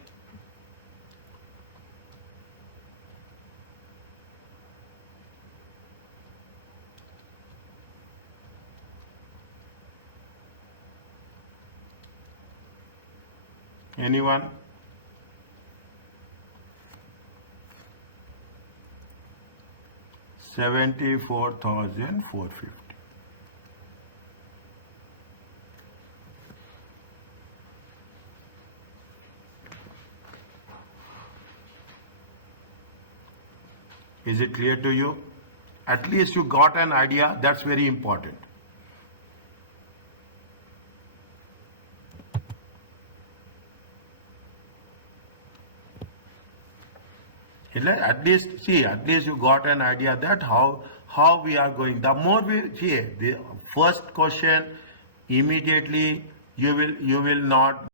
Anyone? $74,450. Is it clear to you? At least you got an idea. That's very important. At least you got an idea that how we are going. The more we see the first question, immediately you will not